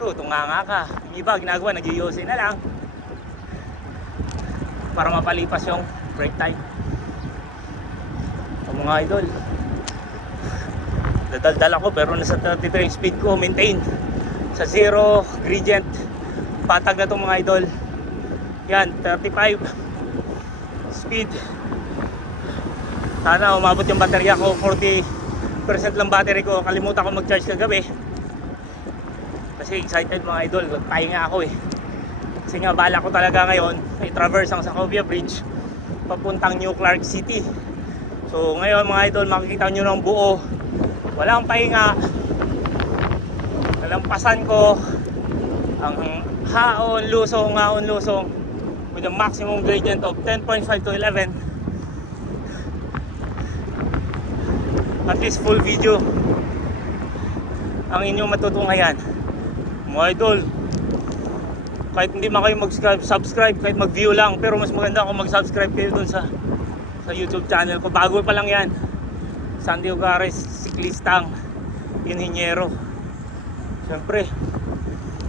tunganga ka. Yung iba ginagawa, nag-iosay na lang para mapalipas yung break time. Mga idol, dadaldal ako pero nasa 33 speed ko, maintain sa 0 gradient. Patag na itong mga idol. Yan, 35 speed. Sana umabot yung baterya ko, 40% lang battery ko. Kalimutan ko mag-charge kagabi kasi excited mga idol, pahinga ako eh. Kasi nga bala ko talaga ngayon i-traverse ang Sacovia Bridge papuntang New Clark City. So ngayon mga idol, makikita nyo ng buo, walang pahinga. Nalampasan ko ang haon lusong with a maximum gradient of 10.5 to 11. At least full video ang inyong matutunghayan mga idol. Kahit hindi man kayo mag-subscribe, kahit mag-view lang, pero mas maganda kung mag-subscribe kayo dun sa YouTube channel ko. Bago pa lang yan, Sandy Ogares, siklistang inhinyero. Siyempre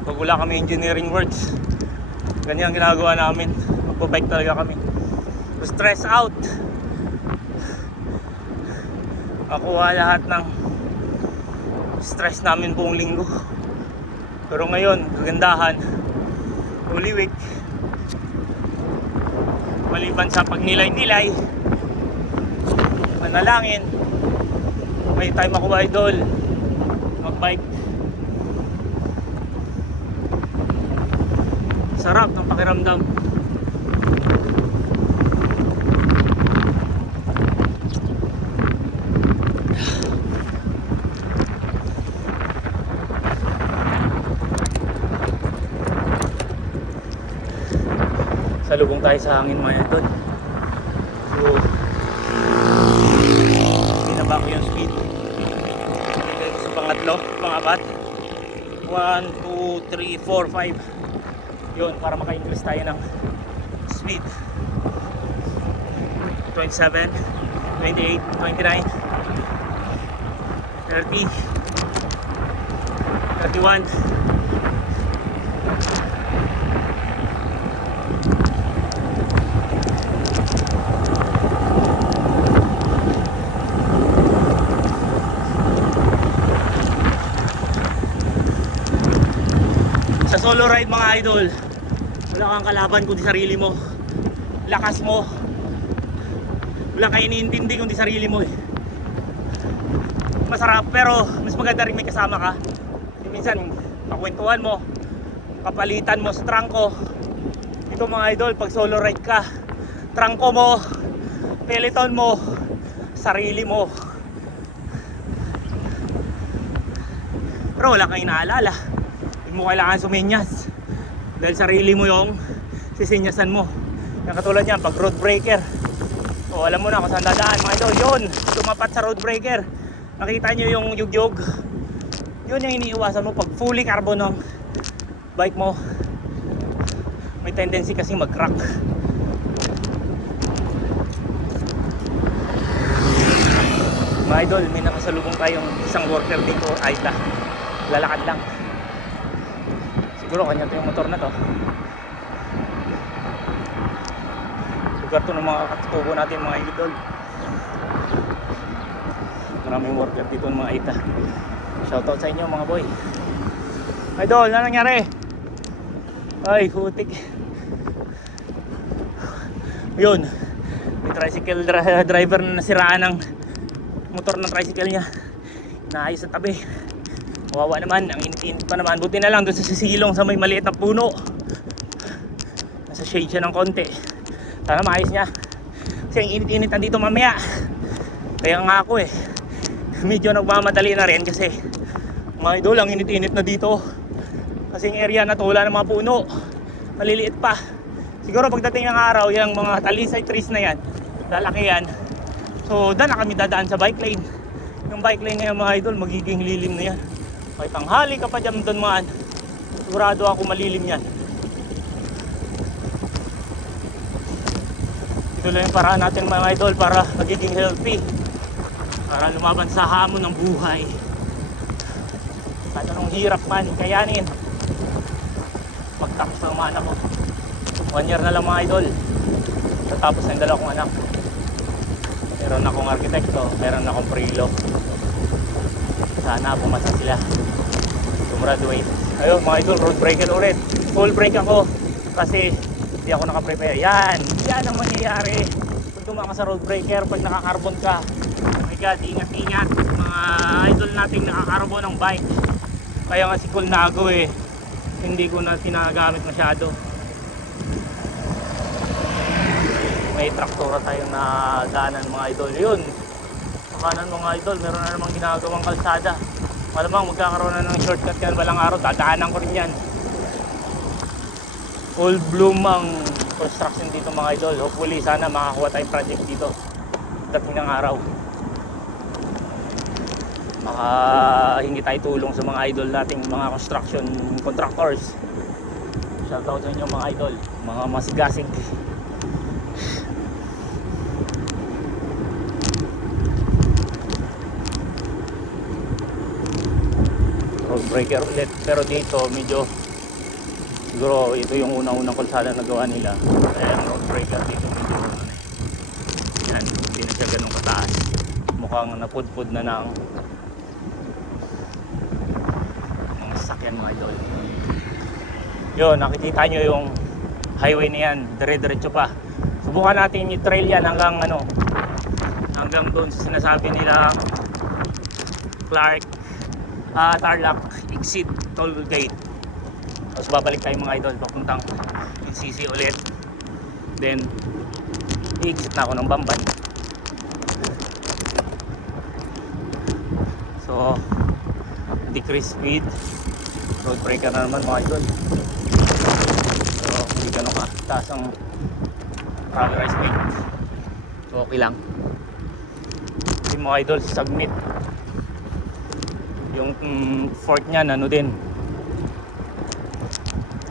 pag wala kami engineering works, ganyan ang ginagawa namin, magbabike talaga kami to stress out, makuha lahat ng stress namin buong linggo. Pero ngayon, kagandahan, Holy Week, maliban sa pagnilay-nilay, manalangin, may time ako idol magbike. Sarap ng pakiramdam. Salubong tayo sa hangin mga idol. So binaba ko yung speed. Bigay ko sa pangatlo, pangapat, 1, 2, 3, 4, 5. Yun, para maka-increase tayo ng speed. 27, 28, 29, 30, 31. Sa solo ride mga idol, wala kang kalaban kundi sarili mo, lakas mo. Wala kang iniintindi kundi sarili mo eh. masarap, pero mas maganda rin may kasama ka. Minsan kakwentuhan mo, kapalitan mo sa trangko. Ito mga idol, pag solo ride ka, trangko mo, peloton mo, sarili mo. Pero wala kang inaalala, hindi mo kailangan suminyas dahil sarili mo yung sisinyasan mo. Yung katulad yan, pag road breaker, o alam mo na kung saan dadaan mga idol. Yun, tumapat sa road breaker, nakita nyo yung yugyog, yun yung iniiwasan mo. Pag fully carbon ng bike mo, may tendency kasi mag-crack. Mga idol, may nakasalubong tayong isang worker dito, Aita. Lalakad lang. Siguro kanya to yung motor na to. Lugar to ng mga katutubo natin mga idol. Maraming worker dito ng mga Aita. Shoutout sa inyo mga boy. Idol, ano nangyari? Ay, hutik. Yun, may tricycle driver na nasiraan ng motor ng tricycle niya. Naayos sa tabi. Kawawa naman, ang init-init pa naman. Buti na lang doon sa sisilong sa may maliit na puno. Nasa shade siya ng konti. Sana maayos niya. Kasi ang init-init na dito mamaya. Kaya nga ako medyo nagmamadali na rin kasi mga idol, ang init-init na dito. Kasi yung area na to wala ng mga puno. Maliliit pa. Siguro pagdating ng araw, yung mga talisay trees na yan, lalaki yan. So doon na kami dadaan sa bike lane. Yung bike lane ngayon mga idol, magiging lilim na yan. Kahit tanghali ka pa dyan doon mga, sigurado ako malilim yan. Ito lang yung paraan natin mga idol para magiging healthy, para lumaban sa hamon ng buhay. Kahit anong hirap man, kayanin. Pagtapos ng mga anak ko, 1 year na lang mga idol, tatapos ng 2 kong anak. Meron akong arkitekto, meron akong prilo. Sana pumasa sila, gumraduate. Ayun mga idol, road breaker ulit. Full break ako kasi hindi ako nakaprepare. Yan ang mangyayari pag dumaan ka sa road breaker, pag nakakarbon ka. Oh my god, ingat-ingat mga idol nating nakakarbon ng bike. Kaya nga si Colnago hindi ko na tinagamit masyado. May traktora tayong nadaanan mga idol. Yun, kanan mga idol, meron na namang ginagawang kalsada. Malamang magkakaroon na ng shortcut yan balang araw, dadaanan ko rin yan. All bloom ang construction dito mga idol. Hopefully sana makakuha tayong project dito dating ng araw. Makahingi tayo tulong sa mga idol nating mga construction contractors. Shoutout sa inyo mga idol, mga masigasig. Road breaker ulit, pero dito medyo siguro ito yung unang-unang kalsada na gawa nila. Kaya ang road breaker dito medyo yan, hindi na siya ganun kataas. Mukhang napudpud na ng mga sasakyan mga idol. Yun, nakikita nyo yung highway na yan, dire-diretso pa. Subukan natin i-trail yan hanggang hanggang doon sa sinasabi nila Clark Tarlac exit toll gate. Tapos babalik tayo mga idol papuntang NCC ulit. Then i-exit na ako ng Bamban. So decrease speed, road breaker na naman mga idol. So hindi ganun kataas ang travel speed. So okay lang. Yung mga idol sa Submit, yung fort niya ano din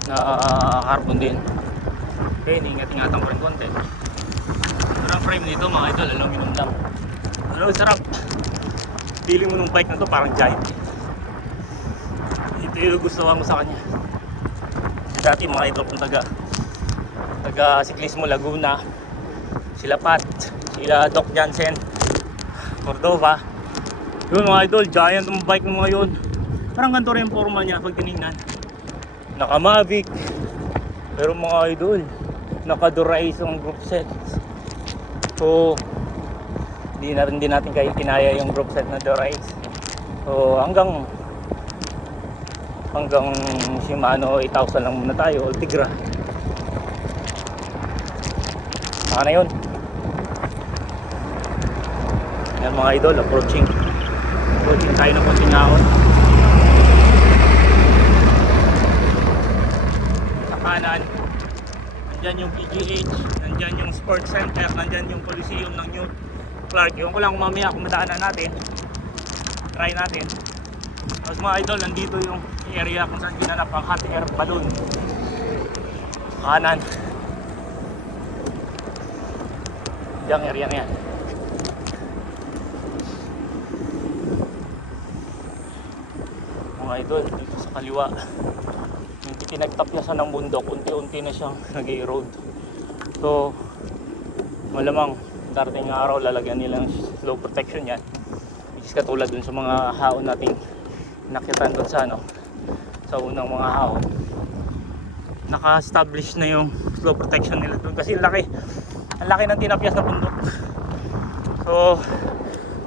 na carbon din. Okay, ingat-ingatan ko rin konti. Pero ang frame nito mga idol, aluminum lang. Ano, sarap. Feeling mo nung bike na to parang giant. Ito yung gustuhan ko sa kanya. Dati mga idol kung taga Siklismo Laguna, sila Pat, sila Doc Jansen, Cordova. Yun mga idol, giant ang bike ng mga yun. Parang ganito rin yung forma niya pag tinignan. Naka Mavic. Pero mga idol, naka Dura-Ace ang group set. So hindi natin kinaya yung group set na Dura-Ace. So hanggang Shimano 8,000 lang muna tayo, Ultegra. Saka na yun. Yan mga idol, approaching tayo ng konting ahon. Sa kanan, nandyan yung PGH, nandyan yung Sports Center, nandyan yung Coliseum ng New Clark. Yung ko lang kung mamaya kung madaanan natin, try natin. Tapos mga idol, nandito yung area kung saan ginanap ang hot air balloon. Kanan, yung area na yan. Mga idol, dito sa kaliwa, yung pinagtapyasan ng bundok, unti-unti na siyang nag-erode. So malamang darating ng araw lalagyan nilang slow protection yan, which is katulad dun sa mga haon nating nakitan dun sa sa unang mga haon. Naka-establish na yung slow protection nila dun kasi ang laki ng tinapyas na bundok. So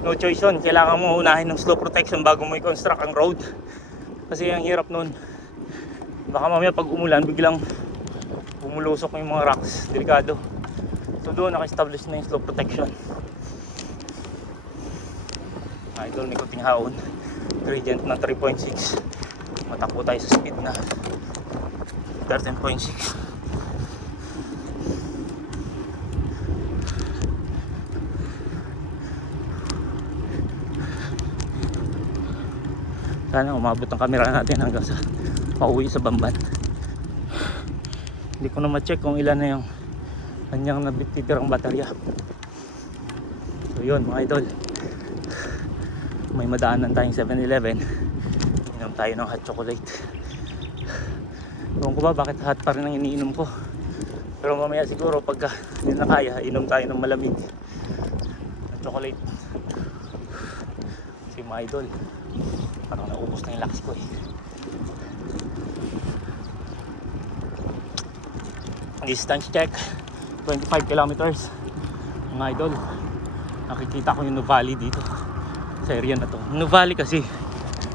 no choice yun, kailangan mo unahin ng slow protection bago mo i-construct ang road. Kasi ang hirap nun, baka mamaya pag umulan biglang bumulusok yung mga rocks, delikado. So doon naka-establish na yung slope protection. Idol, may kunting haon, gradient na 3.6, matakbo tayo sa speed na 13.6. Sana umabot ang camera natin hanggang sa pauwi sa Bamban. Hindi ko na ma-check kung ilan na yung kanyang nabititirang baterya. So yun mga idol, may madaanan tayong 7-Eleven, inom tayo ng hot chocolate. Ewan ko ba bakit hot pa rin ang iniinom ko, pero mamaya siguro pagka hindi na kaya, inom tayo ng malamig na chocolate. Kasi mga idol, parang naubos na yung lakas ko eh. Distance check 25 kilometers mga idol. Nakikita ko yung Nuvali dito sa area na to. Nuvali kasi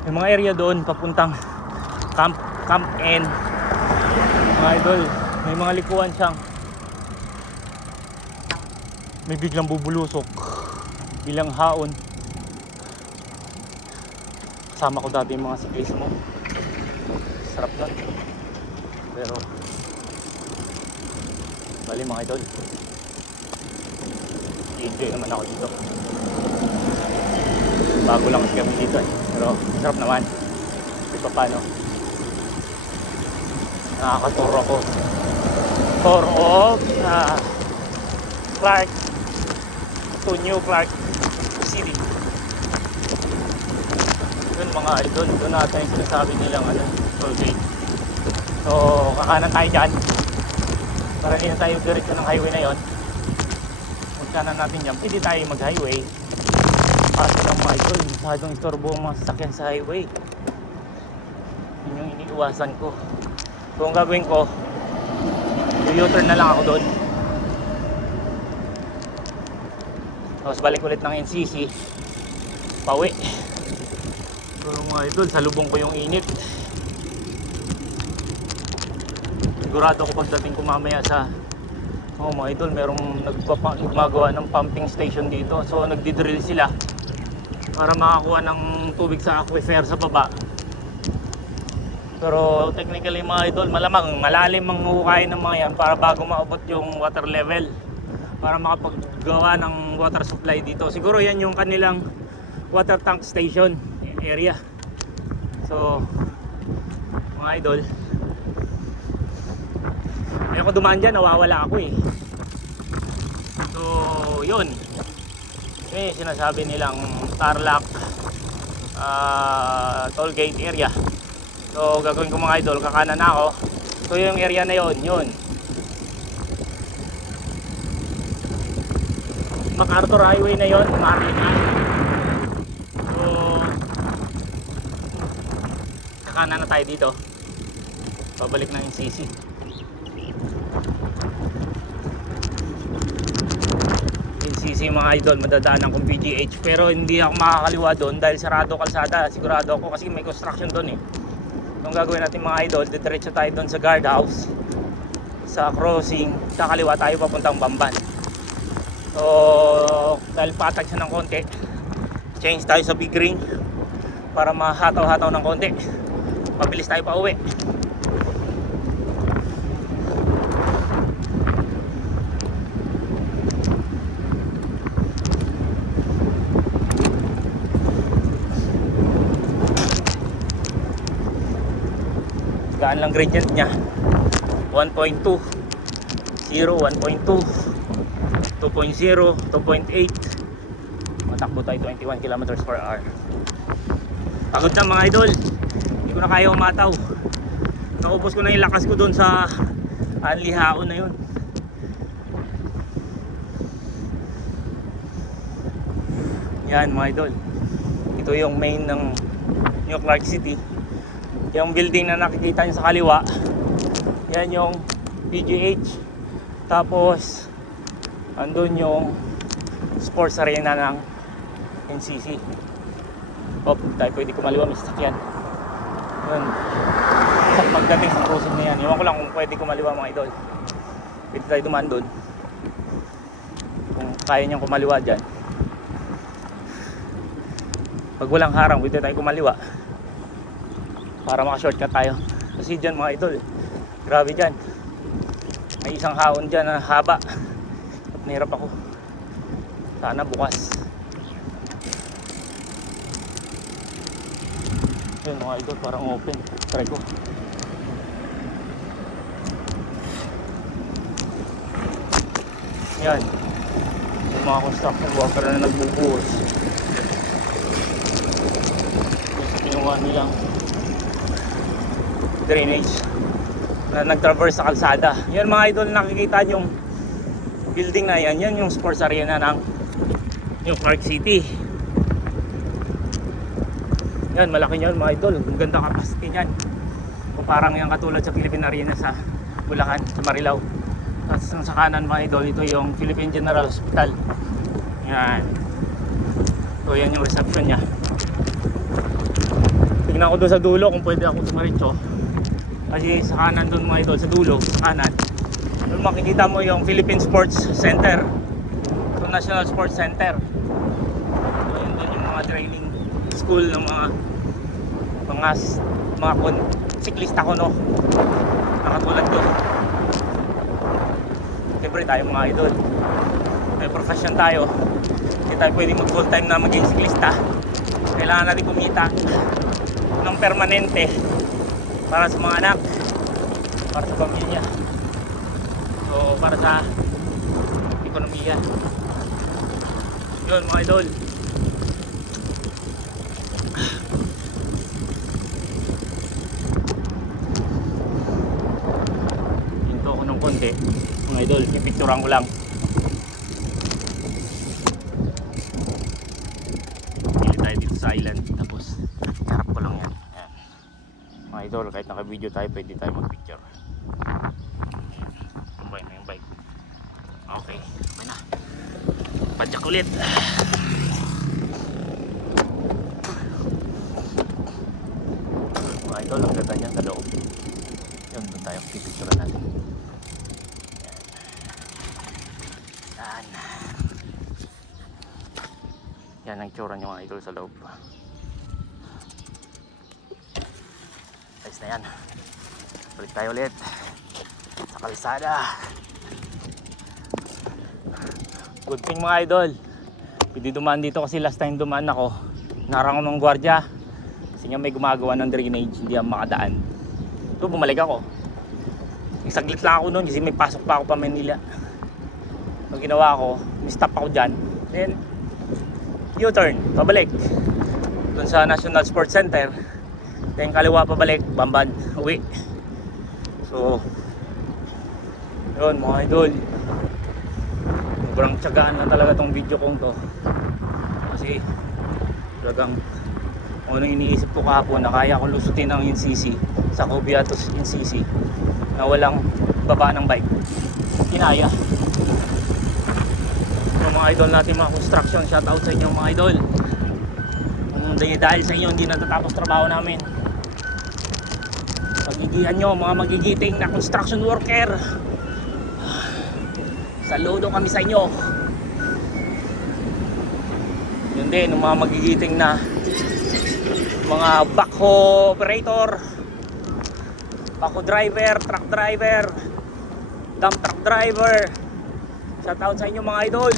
yung mga area doon papuntang Camp N mga idol, may mga likuan siyang may biglang bubulusok bilang haon. Kasama ko dati yung mga siklismo, sarap nun, pero bali mga idol, i-enjoy naman ako dito. Bago lang kami dito eh, pero sarap naman. Di pa paano, nakakaturo ako tour of Clark to New Clark City. Yun mga idol, doon natin yung sinasabi nilang toll gate. So kakanan tayo dyan para hindi na tayo diretso ng highway na yon. Magkanan natin dyan, pwede tayo mag highway. Kaso lang mga idol, masyadong istorbo ang mga sasakyan sa highway. Yun yung iniiwasan ko. So ang gagawin ko, u-turn na lang ako doon, tapos balik ulit ng NCC, pauwi. Pero mga idol, salubong ko yung init. Sigurado ko pagdating ko mamaya sa mga idol, merong gumagawa ng pumping station dito. So nagdidrill sila para makakuha ng tubig sa aquifer sa baba. Pero technically mga idol, malamang malalim ang hukayin ng mga yan para bago maabot yung water level, para makapaggawa ng water supply dito. Siguro yan yung kanilang water tank station area. So mga idol, ayun ko dumaan dyan, nawawala ako eh. So yun, may sinasabi nilang Tarlac toll gate area. So gagawin ko mga idol, kakanan na ako. So yung area na yon, yun MacArthur Highway na yon, Marlican. So kakanan na tayo dito, pabalik ng NCC. kasi mga idol madadaanan kong PGH, pero hindi ako makakaliwa doon dahil sarado kalsada, sigurado ako kasi may construction doon eh. Yung gagawin natin mga idol, didiretso tayo doon sa guardhouse, sa crossing, kakaliwa tayo papuntang Bamban. So dahil patag siya ng konti, change tayo sa big ring para mahataw-hataw ng konti, mabilis tayo pa uwi. Gaan lang gradient niya, 1.2, 0, 1.2, 2.0, 2.8. Matakbo tayo 21 kilometers per hour. Pagod na mga idol, hindi ko na kaya umataw. Naubos ko na yung lakas ko doon sa Anlihaon na yun. Yan mga idol, ito yung main ng New Clark City. Yung building na nakikita nyo sa kaliwa, yan yung PGH. Tapos andun yung sports arena ng NCC. Tayo pwede kumaliwa, may sasakyan. Yun, sa pagdating sa crossing na yan, iwan ko lang kung pwede kumaliwa mga idol. Pwede tayo dumaan dun kung kaya niyang kumaliwa dyan. Pag walang harang, pwede tayo kumaliwa para maka-shortcut tayo. Kasi dyan mga idol, grabe dyan, may isang haon dyan na haba at nahirap ako. Sana bukas. Yun mga idol, parang open. Try ko. Yan, yung mga construction worker na nagbubuhos. Kinuha nilang drainage na nag-traverse sa kalsada. Yan mga idol, nakikita yung building na yan, yan yung sports arena ng New Clark City. Yan, malaki yan mga idol, ang ganda capacity nyan. Kung parang yan katulad sa Philippine Arena sa Bulacan, sa Marilao. Tapos sa kanan mga idol, ito yung Philippine General Hospital. Yan, so yan yung reception nya. Tignan ko doon sa dulo kung pwede ako tumaritso. Kasi sa kanan doon mga idol, sa dulo, sa kanan, doon makikita mo yung Philippine Sports Center, yung National Sports Center. So yun doon yung mga training school ng mga siklista ko, no, nakatulad doon. Siyempre tayo mga idol, may profession tayo, hindi tayo pwede mag full time na maging siklista. Kailangan natin kumita ng permanente para sa mga anak, para sa pamilya, so para sa ekonomiya. Yun mga idol, hinto ko ng konti mga idol, pipicturan ko lang. Pili tayo dito sa island, tapos harap ko lang yan. Mga idol, kahit naka-video tayo, pwede tayo mag-picture. Tumbay na yung bike. Okay, okay na. Padyak ulit. Mga idol, ang ganda niyan sa loob. Yun, doon tayo pipicturean natin. Yan. Yan ang tsura niyo mga idol sa loob. Ayos na yan. Balik tayo ulit sa kalsada. Good thing mga idol, pwede dumaan dito kasi last time dumaan ako, narang ng gwardiya kasi nga may gumagawa ng drainage, hindi ako makadaan. So bumalik ako, isaglit lang ako noon kasi may pasok pa ako pa Manila. Ang ginawa ko, may stop ako dyan, then U-turn, pabalik dun sa National Sports Center. Then kaliwa pabalik, Bamban, uwi. So yun mga idol, sobrang tiyagaan lang talaga tong video kong to. Kasi talagang kung ano iniisip ko kahapon na kaya kong lusutin ng NCC sa Cobiatos NCC na walang baba ng bike, kinaya. So Yung mga idol natin mga construction, shout out sa inyo mga idol. Dahil sa inyo hindi natatapos trabaho namin. Pagigihan nyo mga magigiting na construction worker. Saludo kami sa inyo. Yun din, yung mga magigiting na mga backhoe operator, backhoe driver, truck driver, dump truck driver. Shout out sa inyo mga idol.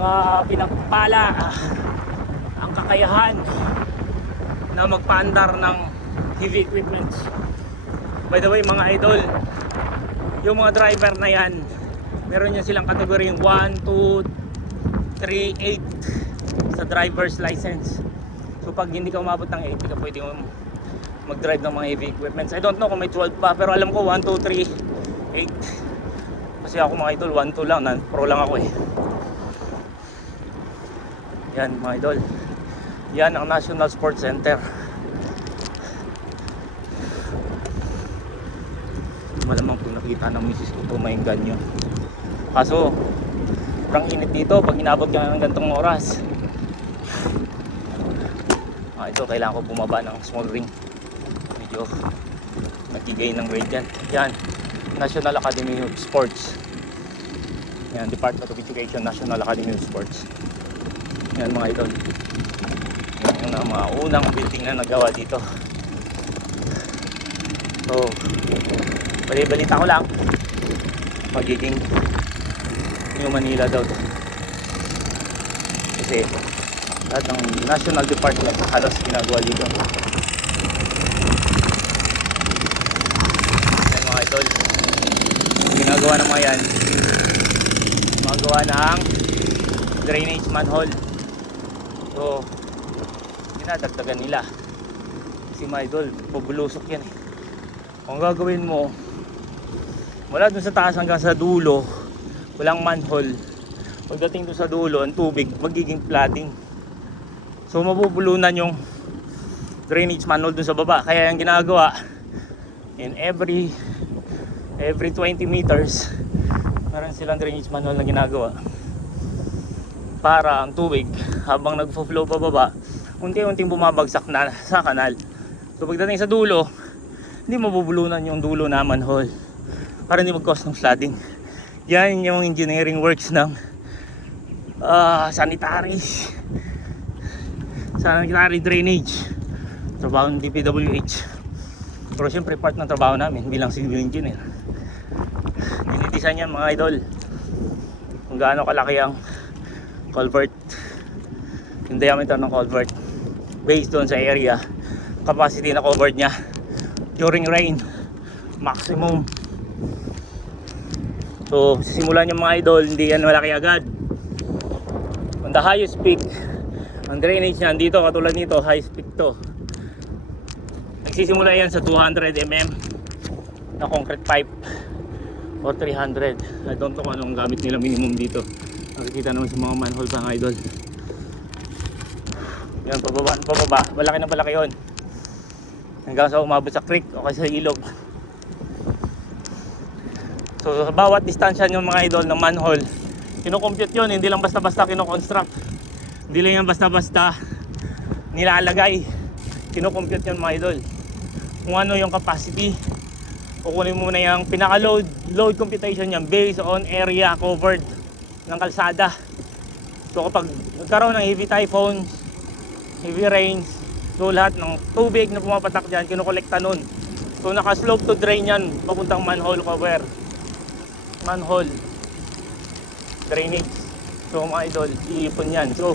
Mga pinagpala ang kakayahan na magpaandar ng heavy equipment. By the way mga idol, yung mga driver na yan, meron yan silang kategoryeng 1, 2, 3, 8 sa driver's license. So pag hindi ka umabot ng 8, hindi ka pwede mag-drive ng mga heavy equipments. I don't know kung may 12 pa, pero alam ko 1, 2, 3, 8. Kasi ako mga idol, 1, 2 lang, pro lang ako eh. Yan mga idol, yan ang National Sports Center. Malamang kung nakita ng misis ko ito, mainggan nyo. Kaso parang init dito pag inabot ka ng gantong oras. Ito kailangan ko bumaba ng small ring. Medyo nagigay ng grade yan. Yan, National Academy of Sports. Yan, Department of Education, National Academy of Sports. Yan mga idol, yan yung mga unang building na nagawa dito. So balita ko lang, magiging New Manila daw to. Kasi lahat ng national department halos ginagawa dito. Yan mga idol, ginagawa ng mga yan, magawa ng drainage manhole. So dinadagdagan nila kasi mga idol, bubulusok yan eh. Kung gagawin mo mula dun sa taas hanggang sa dulo, walang manhole, pagdating dun sa dulo, ang tubig magiging flooding. So mabubulunan yung drainage manhole dun sa baba. Kaya yung ginagawa, in every 20 meters meron silang drainage manhole na ginagawa para ang tubig habang nagfo-flow pababa, unti-unting bumabagsak na sa kanal. So pagdating sa dulo, hindi mabubulunan yung dulo na manhole para hindi mag-cause ng flooding. Yan yung engineering works ng sanitary drainage, trabaho ng DPWH. Pero syempre part ng trabaho namin bilang civil engineer. Dinidesign yan mga idol kung gaano kalaki ang culvert, yung diameter ng culvert based doon sa area, capacity na covered nya during rain, maximum. So sisimulan yung mga idol, hindi yan malaki agad. On the highest peak, ang drainage niyan dito, katulad nito, high peak to, nagsisimula yan sa 200 mm na concrete pipe or 300. I don't know kung anong gamit nila minimum dito. Nakikita naman sa mga manhole pa mga idol. Yan, pababa, malaki na malaki yun hanggang sa umabot sa creek o kasi sa ilog. So sa bawat distansya ng mga idol ng manhole, kino-compute yun, hindi lang basta-basta kino-construct, hindi lang yan basta-basta nilalagay, kino-compute yun mga idol. Kung ano yung capacity, kukunin mo na yung pinaka-load computation yan based on area covered ng kalsada. So kapag nagkaroon ng heavy typhoons, heavy rains, so lahat ng tubig na pumapatak dyan, kinokolekta nun. So naka-slope to drain yan papuntang manhole cover, manhole drainage. So mga idol, iipon yan. So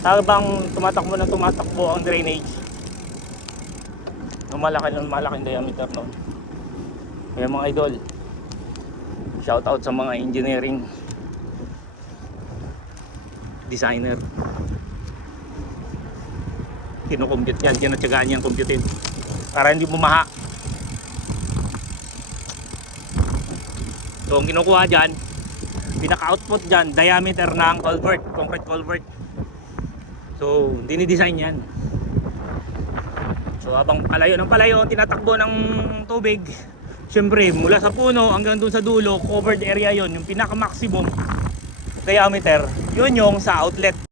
habang tumatakbo ang drainage, malaking diameter nun. Kaya mga idol, shout out sa mga engineering designer, kino-compute yan, tinatsagaan yan computein para hindi bumaha. So ang kinukuha dyan, pinaka-output dyan, diameter ng culvert, concrete culvert. So dinidesign yan. So habang palayo ng palayo, tinatakbo ng tubig, Siyempre, mula sa puno hanggang dun sa dulo, covered area yon, yung pinaka-maximum diameter, yun yung sa outlet.